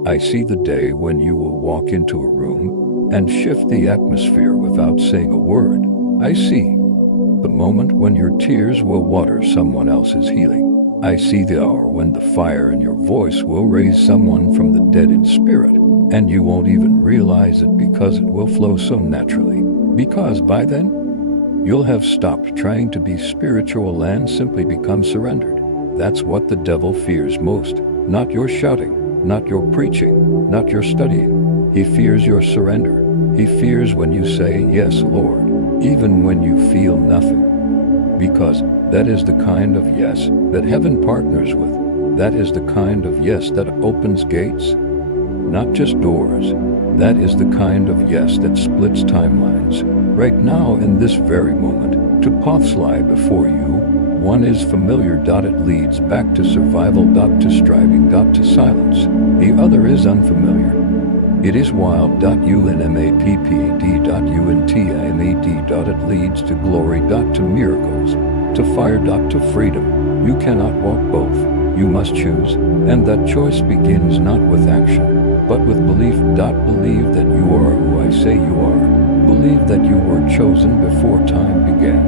I see the day when you will walk into a room and shift the atmosphere without saying a word. I see the moment when your tears will water someone else's healing. I see the hour when the fire in your voice will raise someone from the dead in spirit, and you won't even realize it because it will flow so naturally. Because by then, you'll have stopped trying to be spiritual and simply become surrendered. That's what the devil fears most. Not your shouting, not your preaching, not your studying. He fears your surrender. He fears when you say, "Yes, Lord," even when you feel nothing. Because that is the kind of yes that heaven partners with. That is the kind of yes that opens gates, not just doors. That is the kind of yes that splits timelines. Right now, in this very moment, two paths lie before you. One is familiar. It leads back to survival. To striving. To silence. The other is unfamiliar. It is wild. UNMAPPD. UNTIMAD. It leads to glory. To miracles. To fire. To freedom. You cannot walk both. You must choose. And that choice begins not with action, but with belief. Believe that you are who I say you are. Believe that you were chosen before time began.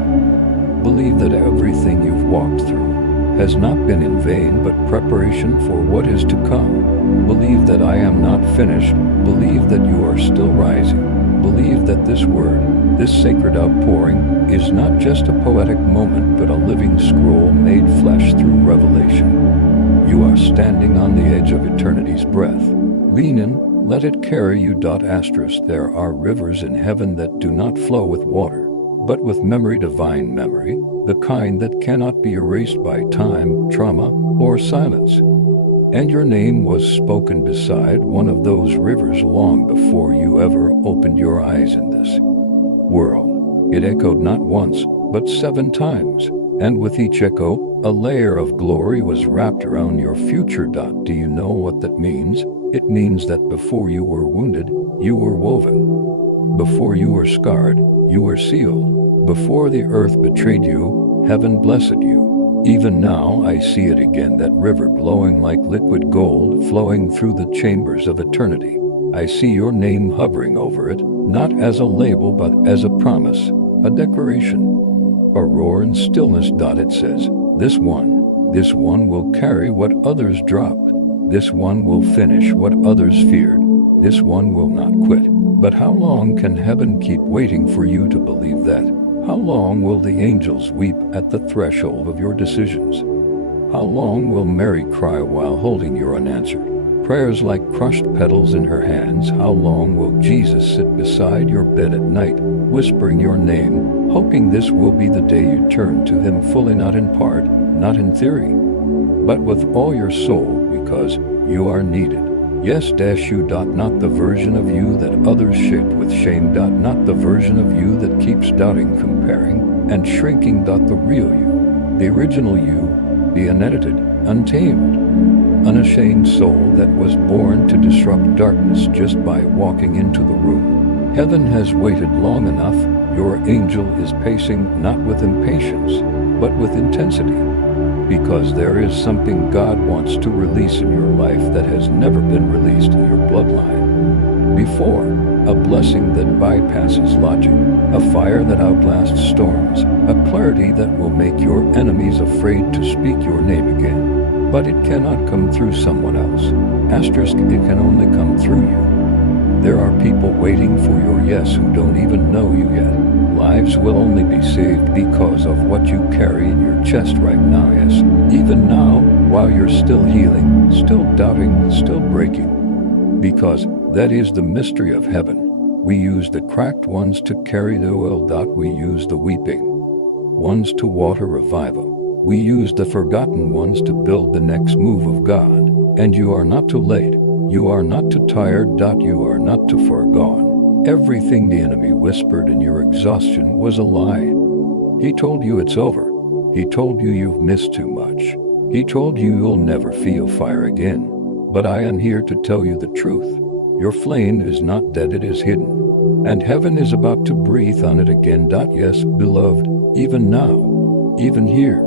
Believe that everything you've walked through has not been in vain but preparation for what is to come. Believe that I am not finished. Believe that you are still rising. Believe that this word, this sacred outpouring, is not just a poetic moment but a living scroll made flesh through revelation. You are standing on the edge of eternity's breath. Lean in, let it carry you. There are rivers in heaven that do not flow with water. but with memory, divine memory, the kind that cannot be erased by time, trauma, or silence. And your name was spoken beside one of those rivers long before you ever opened your eyes in this world. It echoed not once, but 7 times, and with each echo, a layer of glory was wrapped around your future. Do you know what that means? It means that before you were wounded, you were woven. Before you were scarred, you were sealed. Before the earth betrayed you, heaven blessed you. Even now I see it again, that river glowing like liquid gold flowing through the chambers of eternity. I see your name hovering over it, not as a label but as a promise, a declaration, a roar in stillness. It says, this one will carry what others dropped. This one will finish what others feared. This one will not quit. But how long can heaven keep waiting for you to believe that? How long will the angels weep at the threshold of your decisions? How long will Mary cry while holding your unanswered prayers like crushed petals in her hands? How long will Jesus sit beside your bed at night, whispering your name, hoping this will be the day you turn to him fully, not in part, not in theory, but with all your soul, because you are needed. Yes, you. Not the version of you that others shaped with shame. Not the version of you that keeps doubting, comparing, and shrinking. The real you, the original you, the unedited, untamed, unashamed soul that was born to disrupt darkness just by walking into the room. Heaven has waited long enough. Your angel is pacing, not with impatience, but with intensity. Because there is something God wants to release in your life that has never been released in your bloodline before. A blessing that bypasses logic, a fire that outlasts storms, a clarity that will make your enemies afraid to speak your name again. But it cannot come through someone else. Asterisk, it can only come through you. There are people waiting for your yes who don't even know you yet. Lives will only be saved because of what you carry in your chest right now, yes. Even now, while you're still healing, still doubting, still breaking. Because that is the mystery of heaven. We use the cracked ones to carry the oil. We use the weeping ones to water revival. We use the forgotten ones to build the next move of God. And you are not too late. You are not too tired. You are not too far gone. Everything the enemy whispered in your exhaustion was a lie. He told you it's over. He told you you've missed too much. He told you you'll never feel fire again. But I am here to tell you the truth. Your flame is not dead, it is hidden. And heaven is about to breathe on it again. Yes, beloved, even now, even here,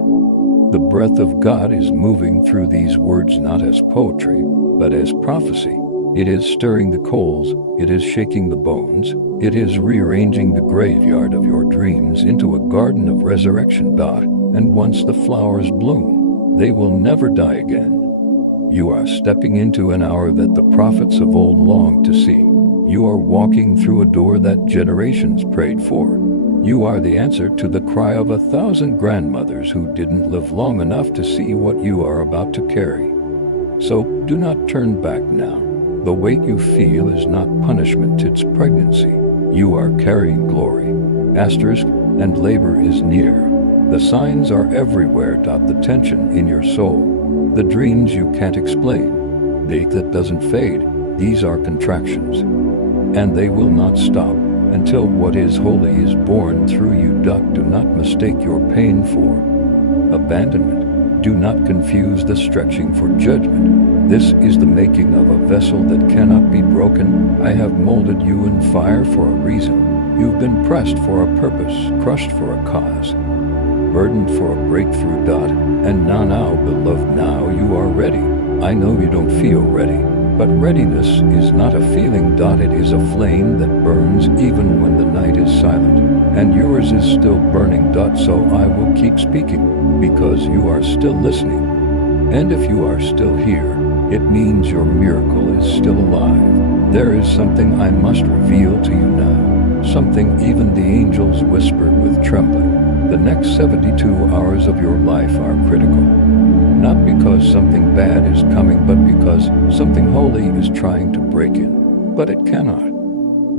the breath of God is moving through these words not as poetry, but as prophecy. It is stirring the coals, it is shaking the bones, it is rearranging the graveyard of your dreams into a garden of resurrection. And once the flowers bloom, they will never die again. You are stepping into an hour that the prophets of old longed to see. You are walking through a door that generations prayed for. You are the answer to the cry of 1,000 grandmothers who didn't live long enough to see what you are about to carry. So do not turn back now. The weight you feel is not punishment, it's pregnancy. You are carrying glory. Asterisk, and labor is near. The signs are everywhere. The tension in your soul, the dreams you can't explain, the ache that doesn't fade, these are contractions. And they will not stop until what is holy is born through you. Do not mistake your pain for abandonment. Do not confuse the stretching for judgment. This is the making of a vessel that cannot be broken. I have molded you in fire for a reason. You've been pressed for a purpose, crushed for a cause, burdened for a breakthrough. And now, beloved, now you are ready. I know you don't feel ready, but readiness is not a feeling. It is a flame that burns even when the night is silent. And yours is still burning. So I will keep speaking, because you are still listening. And if you are still here, it means your miracle is still alive. There is something I must reveal to you now, something even the angels whispered with trembling. The next 72 hours of your life are critical. Not because something bad is coming, but because something holy is trying to break in. But it cannot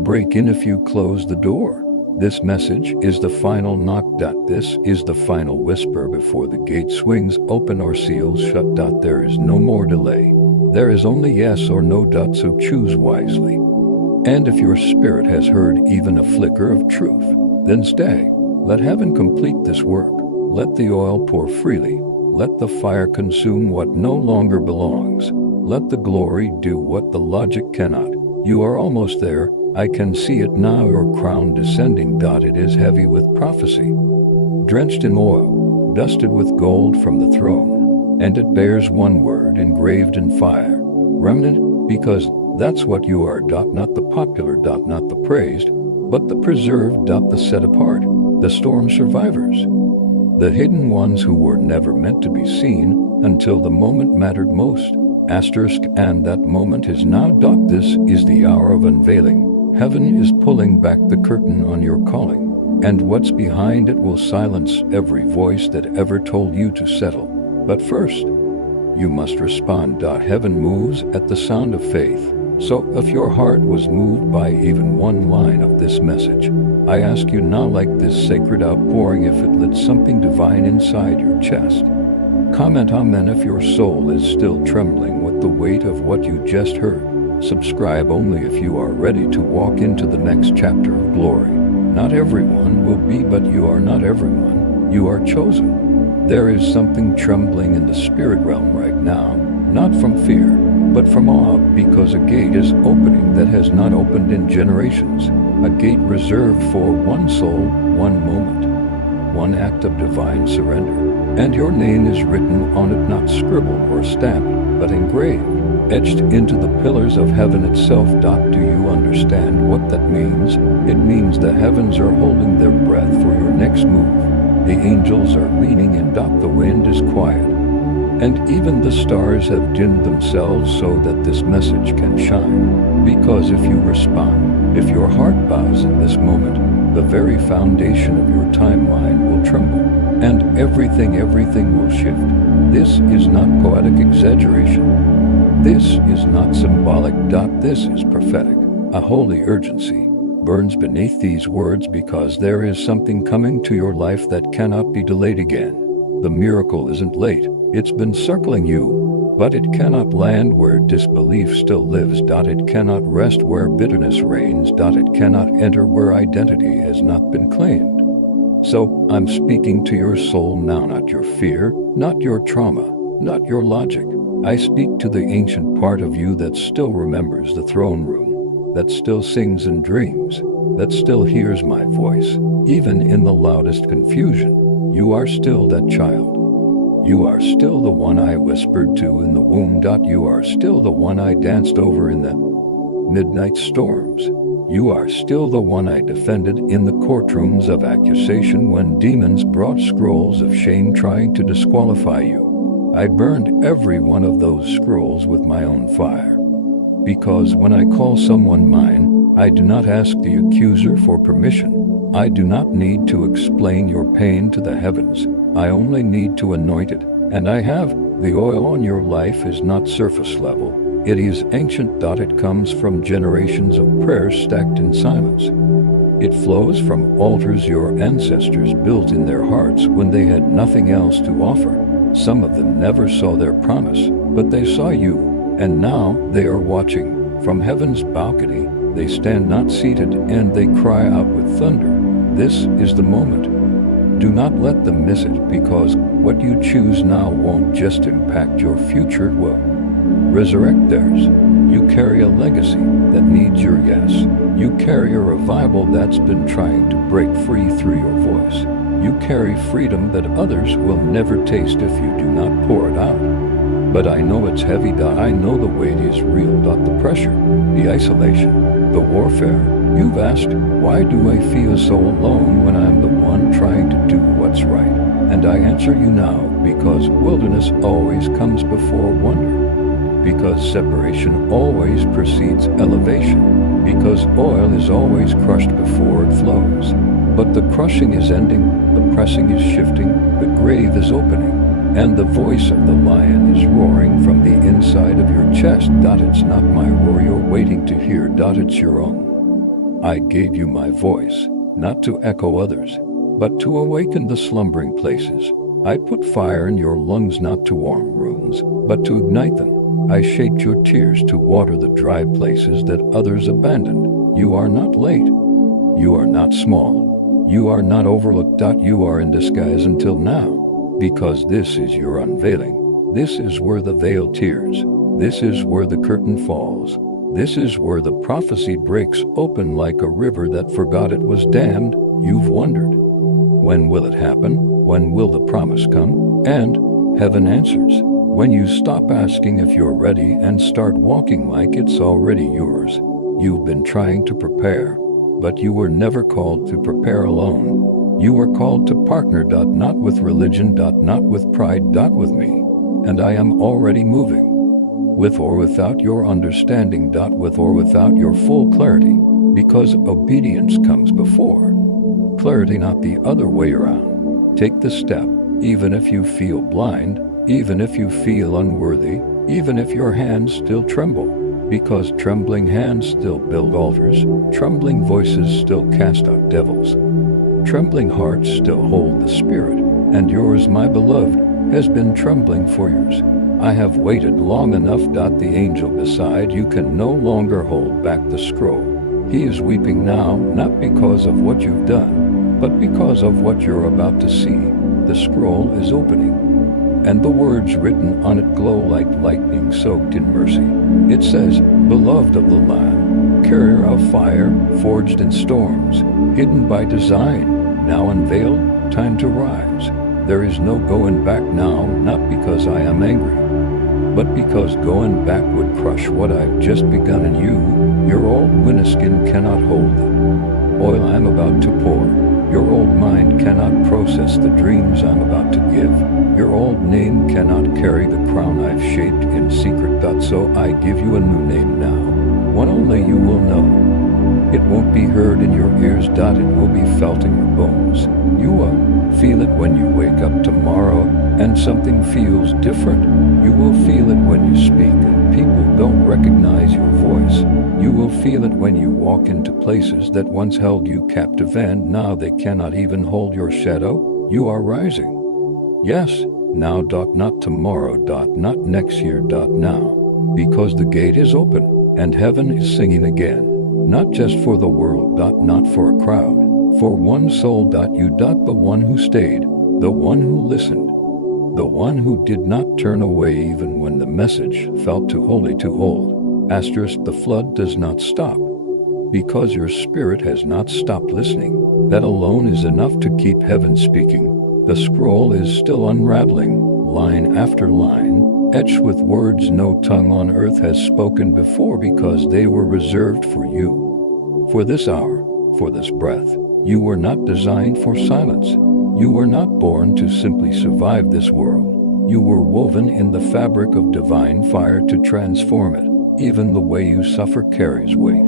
break in if you close the door. This message is the final knock. This is the final whisper before the gate swings open or seals shut. There is no more delay. There is only yes or no. So choose wisely. And if your spirit has heard even a flicker of truth, then stay. Let heaven complete this work. Let the oil pour freely. Let the fire consume what no longer belongs. Let the glory do what the logic cannot. You are almost there. I can see it now, your crown descending. It is heavy with prophecy, drenched in oil, dusted with gold from the throne, and it bears one word engraved in fire: remnant, because that's what you are. Not the popular, not the praised, but the preserved, the set apart, the storm survivors, the hidden ones who were never meant to be seen until the moment mattered most. Asterisk, and that moment is now. This is the hour of unveiling. Heaven is pulling back the curtain on your calling, and what's behind it will silence every voice that ever told you to settle. But first, you must respond. Heaven moves at the sound of faith. So if your heart was moved by even one line of this message, I ask you now, like this sacred outpouring, if it lit something divine inside your chest. Comment amen if your soul is still trembling with the weight of what you just heard. Subscribe only if you are ready to walk into the next chapter of glory. Not everyone will be, but you are not everyone. You are chosen. There is something trembling in the spirit realm right now, not from fear, but from awe, because a gate is opening that has not opened in generations. A gate reserved for one soul, one moment, one act of divine surrender. And your name is written on it, not scribbled or stamped, but engraved, etched into the pillars of heaven itself. Do you understand what that means? It means the heavens are holding their breath for your next move. The angels are leaning in. The wind is quiet, and even the stars have dimmed themselves so that this message can shine. Because if you respond, if your heart bows in this moment, the very foundation of your timeline will tremble, and everything will shift. This is not poetic exaggeration. This is not symbolic. This is prophetic. A holy urgency burns beneath these words, because there is something coming to your life that cannot be delayed again. The miracle isn't late. It's been circling you, but it cannot land where disbelief still lives. It cannot rest where bitterness reigns. It cannot enter where identity has not been claimed. So, I'm speaking to your soul now, not your fear, not your trauma, not your logic. I speak to the ancient part of you that still remembers the throne room, that still sings and dreams, that still hears my voice, even in the loudest confusion. You are still that child. You are still the one I whispered to in the womb. You are still the one I danced over in the midnight storms. You are still the one I defended in the courtrooms of accusation when demons brought scrolls of shame trying to disqualify you. I burned every one of those scrolls with my own fire. Because when I call someone mine, I do not ask the accuser for permission. I do not need to explain your pain to the heavens. I only need to anoint it, and I have. The oil on your life is not surface level. It is ancient. It comes from generations of prayers stacked in silence. It flows from altars your ancestors built in their hearts when they had nothing else to offer. Some of them never saw their promise, but they saw you, and now they are watching. From heaven's balcony, they stand not seated, and they cry out with thunder. This is the moment. Do not let them miss it, because what you choose now won't just impact your future, it will resurrect theirs. You carry a legacy that needs your yes. You carry a revival that's been trying to break free through your voice. You carry freedom that others will never taste if you do not pour it out. But I know it's heavy. I know the weight is real. The pressure, the isolation, the warfare. You've asked, why do I feel so alone when I'm the one trying to do what's right? And I answer you now, because wilderness always comes before wonder. Because separation always precedes elevation. Because oil is always crushed before it flows. But the crushing is ending, the pressing is shifting, the grave is opening, and the voice of the lion is roaring from the inside of your chest. It's not my roar you're waiting to hear. It's your own. I gave you my voice. not to echo others, but to awaken the slumbering places. I put fire in your lungs not to warm rooms, but to ignite them. I shaped your tears to water the dry places that others abandoned. You are not late. You are not small. You are not overlooked. You are in disguise until now, because this is your unveiling. This is where the veil tears. This is where the curtain falls. This is where the prophecy breaks open like a river that forgot it was dammed. You've wondered, when will it happen? When will the promise come? And heaven answers. When you stop asking if you're ready and start walking like it's already yours. You've been trying to prepare, but you were never called to prepare alone. You were called to partner, not with religion, not with pride, with me. And I am already moving. With or without your understanding, with or without your full clarity, because obedience comes before clarity, not the other way around. Take the step, even if you feel blind, even if you feel unworthy, even if your hands still tremble, because trembling hands still build altars, trembling voices still cast out devils, trembling hearts still hold the Spirit, and yours, my beloved, has been trembling for years. I have waited long enough. The angel beside you can no longer hold back the scroll. He is weeping now, not because of what you've done, but because of what you're about to see. The scroll is opening, and the words written on it glow like lightning soaked in mercy. It says, "Beloved of the Lamb, carrier of fire, forged in storms, hidden by design, now unveiled, time to rise. There is no going back now, not because I am angry, but because going back would crush what I've just begun in you. Your old wineskin cannot hold the oil I'm about to pour. Your old mind cannot process the dreams I'm about to give. Your old name cannot carry the crown I've shaped in secret. So I give you a new name now, one only you will know. It won't be heard in your ears. It will be felt in your bones. You will feel it when you wake up tomorrow and something feels different. You will feel it when you speak and people don't recognize your voice. You will feel it when you walk into places that once held you captive and now they cannot even hold your shadow. You are rising. Yes, now. Not tomorrow. Not next year. Now. Because the gate is open and heaven is singing again. Not just for the world. Not for a crowd. For one soul. You. The one who stayed. The one who listened. The one who did not turn away even when the message felt too holy to hold. Asterisk. The flood does not stop because your spirit has not stopped listening. That alone is enough to keep heaven speaking. The scroll is still unraveling, line after line, etched with words no tongue on earth has spoken before, because they were reserved for you. For this hour, for this breath. You were not designed for silence. You were not born to simply survive this world. You were woven in the fabric of divine fire to transform it. Even the way you suffer carries weight.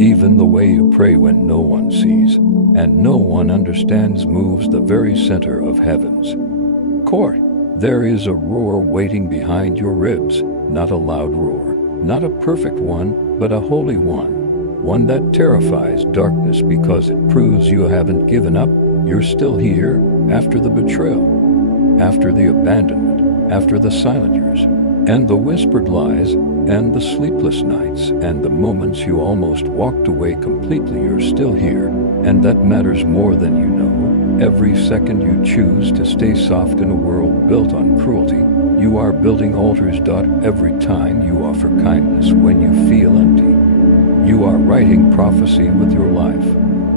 Even the way you pray when no one sees and no one understands moves the very center of heaven's court. There is a roar waiting behind your ribs, not a loud roar, not a perfect one, but a holy one. One that terrifies darkness because it proves you haven't given up. You're still here after the betrayal, after the abandonment, after the silent years, and the whispered lies, and the sleepless nights, and the moments you almost walked away completely. You're still here, and that matters more than you know. Every second you choose to stay soft in a world built on cruelty, you are building altars. Every time you offer kindness when you feel empty, you are writing prophecy with your life.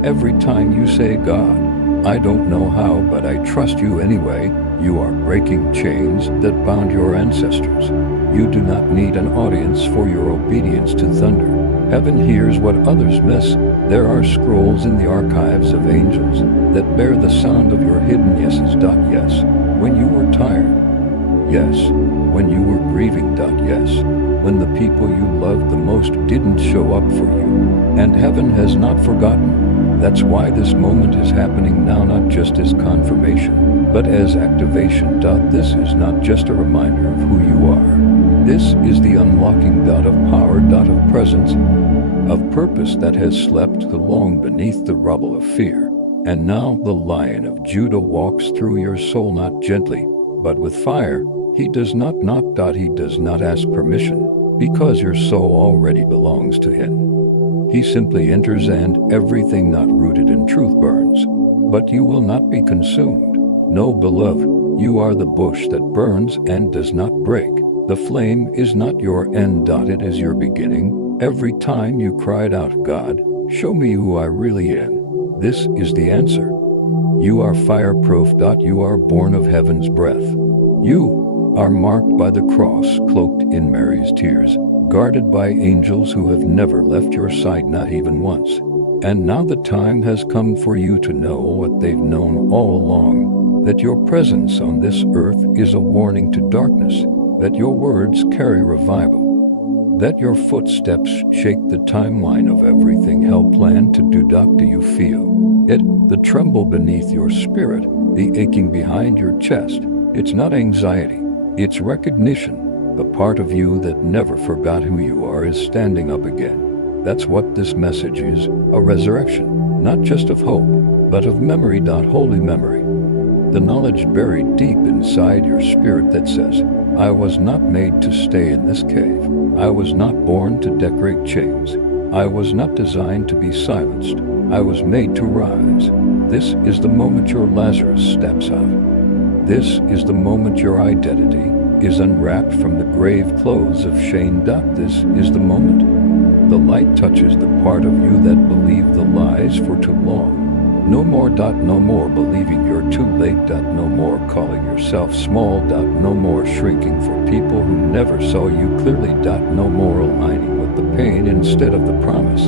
Every time you say, God, I don't know how, but I trust you anyway, you are breaking chains that bound your ancestors. You do not need an audience for your obedience to thunder. Heaven hears what others miss. There are scrolls in the archives of angels that bear the sound of your hidden yeses. Yes, when you were tired. Yes, when you were grieving. Yes, when the people you loved the most didn't show up for you. And heaven has not forgotten. That's why this moment is happening now, not just as confirmation, but as activation. This is not just a reminder of who you are. This is the unlocking. Of power. Of presence. of purpose that has slept too long beneath the rubble of fear. And now the Lion of Judah walks through your soul not gently, but with fire. He does not knock. He does not ask permission, because your soul already belongs to him. He simply enters, and everything not rooted in truth burns. But you will not be consumed. No, beloved, you are the bush that burns and does not break. The flame is not your end. It is your beginning. Every time you cried out, God, show me who I really am, this is the answer. You are fireproof. You are born of heaven's breath. You are marked by the cross, cloaked in Mary's tears, guarded by angels who have never left your side, not even once. And now the time has come for you to know what they've known all along, that your presence on this earth is a warning to darkness, that your words carry revival, that your footsteps shake the timeline of everything hell planned to do. Do you feel it? The tremble beneath your spirit, the aching behind your chest. It's not anxiety, it's recognition. The part of you that never forgot who you are is standing up again. That's what this message is, a resurrection, not just of hope, but of memory. Holy memory. The knowledge buried deep inside your spirit that says, I was not made to stay in this cave. I was not born to decorate chains. I was not designed to be silenced. I was made to rise. This is the moment your Lazarus steps out. This is the moment your identity is unwrapped from the grave clothes of shame. This is the moment the light touches the part of you that believed the lies for too long. No more. No more believing you're too late. No more calling yourself small. No more shrinking for people who never saw you clearly. No more aligning with the pain instead of the promise.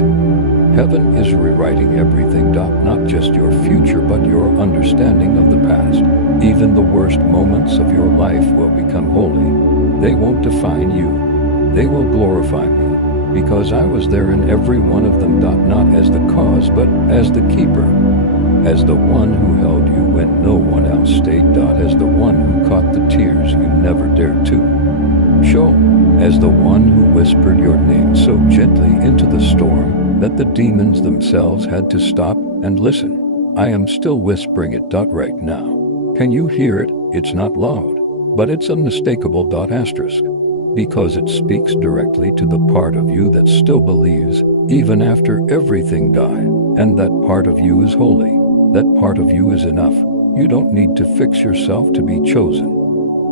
Heaven is rewriting everything. Not just your future, but your understanding of the past. Even the worst moments of your life will become holy. They won't define you. They will glorify me, because I was there in every one of them. Not as the cause, but as the keeper. As the one who held you when no one else stayed. As the one who caught the tears you never dared to show. As the one who whispered your name so gently into the storm that the demons themselves had to stop and listen. I am still whispering it. Right now. Can you hear it? It's not loud, but it's unmistakable. Asterisk. Because it speaks directly to the part of you that still believes, even after everything died. And that part of you is holy. That part of you is enough. You don't need to fix yourself to be chosen.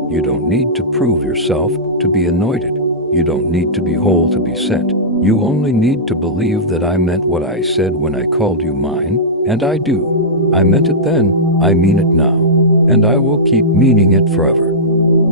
You don't need to prove yourself to be anointed. You don't need to be whole to be sent. You only need to believe that I meant what I said when I called you mine, and I do. I meant it then, I mean it now, and I will keep meaning it forever.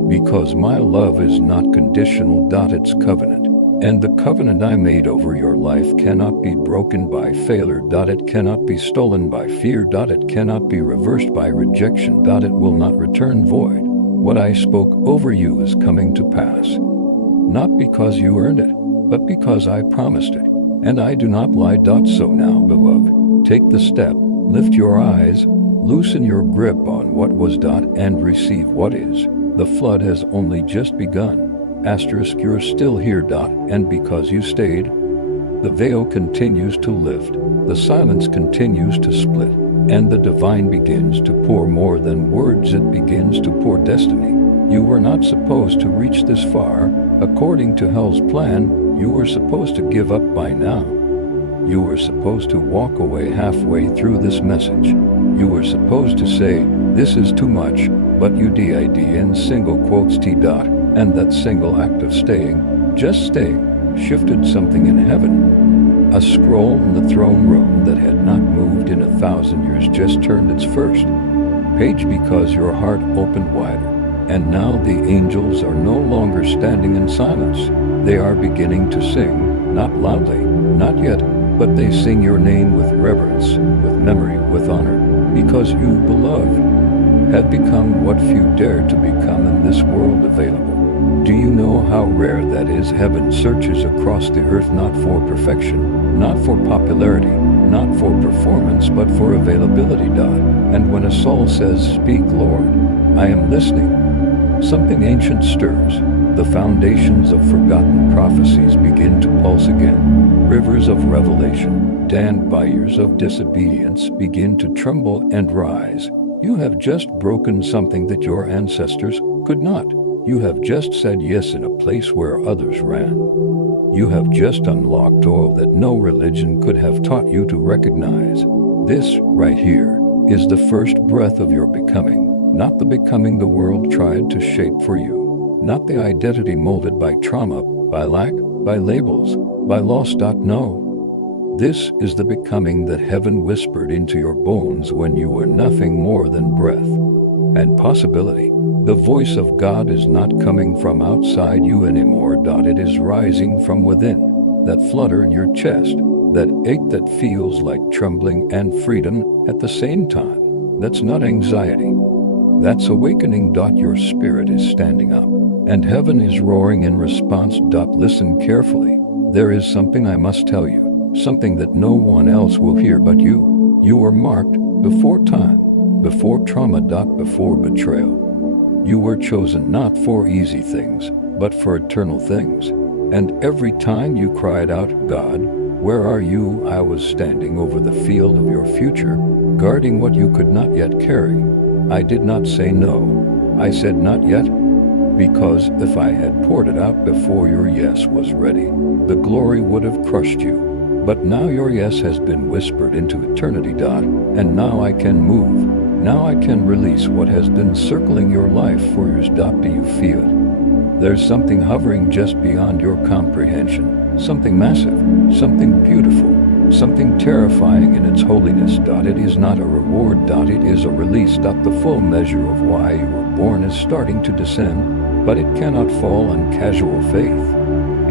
Because my love is not conditional. It's covenant. And the covenant I made over your life cannot be broken by failure. It cannot be stolen by fear. It cannot be reversed by rejection. It will not return void. What I spoke over you is coming to pass. Not because you earned it, but because I promised it. And I do not lie. So now, beloved, take the step, lift your eyes, loosen your grip on what was. And receive what is. The flood has only just begun. Asterisk, you're still here. And because you stayed, the veil continues to lift, the silence continues to split, and the divine begins to pour more than words. It begins to pour destiny. You were not supposed to reach this far. According to hell's plan, you were supposed to give up by now. You were supposed to walk away halfway through this message. You were supposed to say, this is too much, but you did in single quotes T. And that single act of staying, just staying, shifted something in heaven. A scroll in the throne room that had not moved in 1,000 years just turned its first page because your heart opened wider. And now the angels are no longer standing in silence. They are beginning to sing, not loudly, not yet, but they sing your name with reverence, with memory, with honor, because you, beloved, have become what few dare to become in this world available. Do you know how rare that is? Heaven searches across the earth not for perfection, not for popularity, not for performance, but for availability. And when a soul says, speak, Lord, I am listening, something ancient stirs. The foundations of forgotten prophecies begin to pulse again. Rivers of revelation, dammed by years of disobedience, begin to tremble and rise. You have just broken something that your ancestors could not. You have just said yes in a place where others ran. You have just unlocked oil that no religion could have taught you to recognize. This, right here, is the first breath of your becoming, not the becoming the world tried to shape for you, not the identity molded by trauma, by lack, by labels, by loss. No. This is the becoming that heaven whispered into your bones when you were nothing more than breath and possibility. The voice of God is not coming from outside you anymore. It is rising from within. That flutter in your chest, that ache that feels like trembling and freedom at the same time. That's not anxiety. That's awakening. Your spirit is standing up, and heaven is roaring in response. Listen carefully. There is something I must tell you, something that no one else will hear but you. You were marked before time, before trauma. Before betrayal. You were chosen not for easy things, but for eternal things. And every time you cried out, God, where are you? I was standing over the field of your future, guarding what you could not yet carry. I did not say no. I said not yet, because if I had poured it out before your yes was ready, the glory would have crushed you. But now your yes has been whispered into eternity. And now I can move. Now I can release what has been circling your life for years. Do you feel it? There's something hovering just beyond your comprehension, something massive, something beautiful, something terrifying in its holiness. It is not a reward. It is a release. The full measure of why you were born is starting to descend, but it cannot fall on casual faith.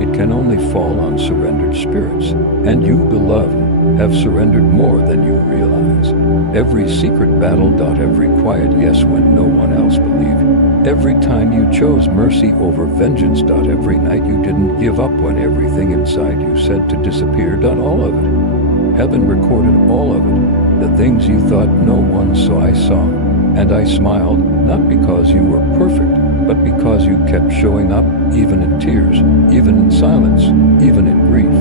It can only fall on surrendered spirits. And you, beloved, have surrendered more than you realize. Every secret battle. Every quiet yes when no one else believed. Every time you chose mercy over vengeance. Every night you didn't give up when everything inside you said to disappear. All of it. Heaven recorded all of it. The things you thought no one saw, I saw. And I smiled, not because you were perfect, but because you kept showing up, even in tears, even in silence, even in grief.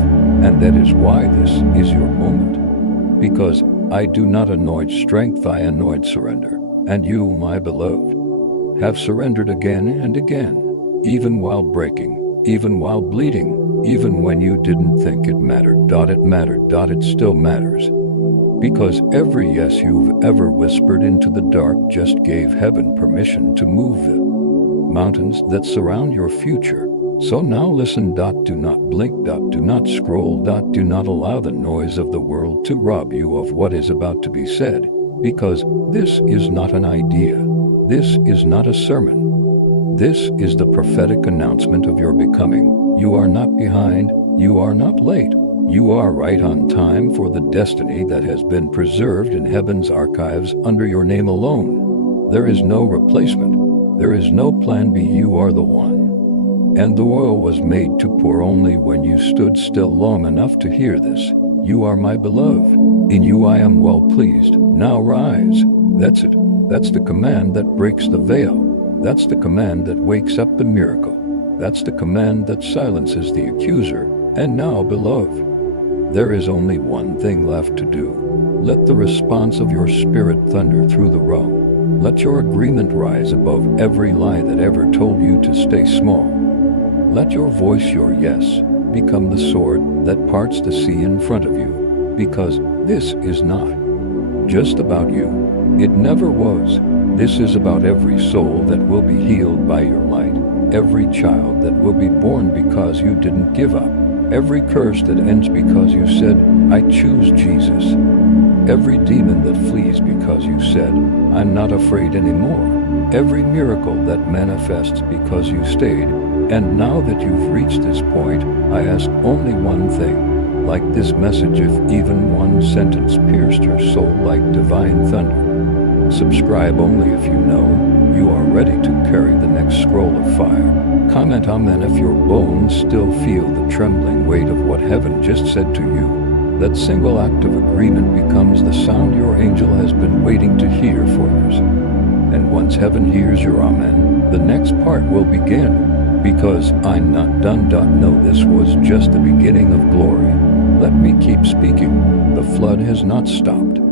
And that is why this is your moment. Because I do not anoint strength, I anoint surrender. And you, my beloved, have surrendered again and again, even while breaking, even while bleeding, even when you didn't think it mattered. It mattered. It still matters. Because every yes you've ever whispered into the dark just gave heaven permission to move the mountains that surround your future. So now listen. Do not blink. Do not scroll. Do not allow the noise of the world to rob you of what is about to be said. Because this is not an idea. This is not a sermon. This is the prophetic announcement of your becoming. You are not behind. You are not late. You are right on time for the destiny that has been preserved in heaven's archives under your name alone. There is no replacement. There is no plan B. You are the one. And the oil was made to pour only when you stood still long enough to hear this. You are my beloved. In you I am well pleased. Now rise. That's it. That's the command that breaks the veil. That's the command that wakes up the miracle. That's the command that silences the accuser. And now, beloved, there is only one thing left to do. Let the response of your spirit thunder through the realm. Let your agreement rise above every lie that ever told you to stay small. Let your voice, your yes, become the sword that parts the sea in front of you. Because this is not just about you. It never was. This is about every soul that will be healed by your light. Every child that will be born because you didn't give up. Every curse that ends because you said, I choose Jesus. Every demon that flees because you said, I'm not afraid anymore. Every miracle that manifests because you stayed. And now that you've reached this point, I ask only one thing. Like this message, if even one sentence pierced your soul like divine thunder. Subscribe only if you know you are ready to carry the next scroll of fire. Comment amen if your bones still feel the trembling weight of what heaven just said to you. That single act of agreement becomes the sound your angel has been waiting to hear for years. And once heaven hears your amen, the next part will begin. Because I'm not done. No, this was just the beginning of glory. Let me keep speaking. The flood has not stopped.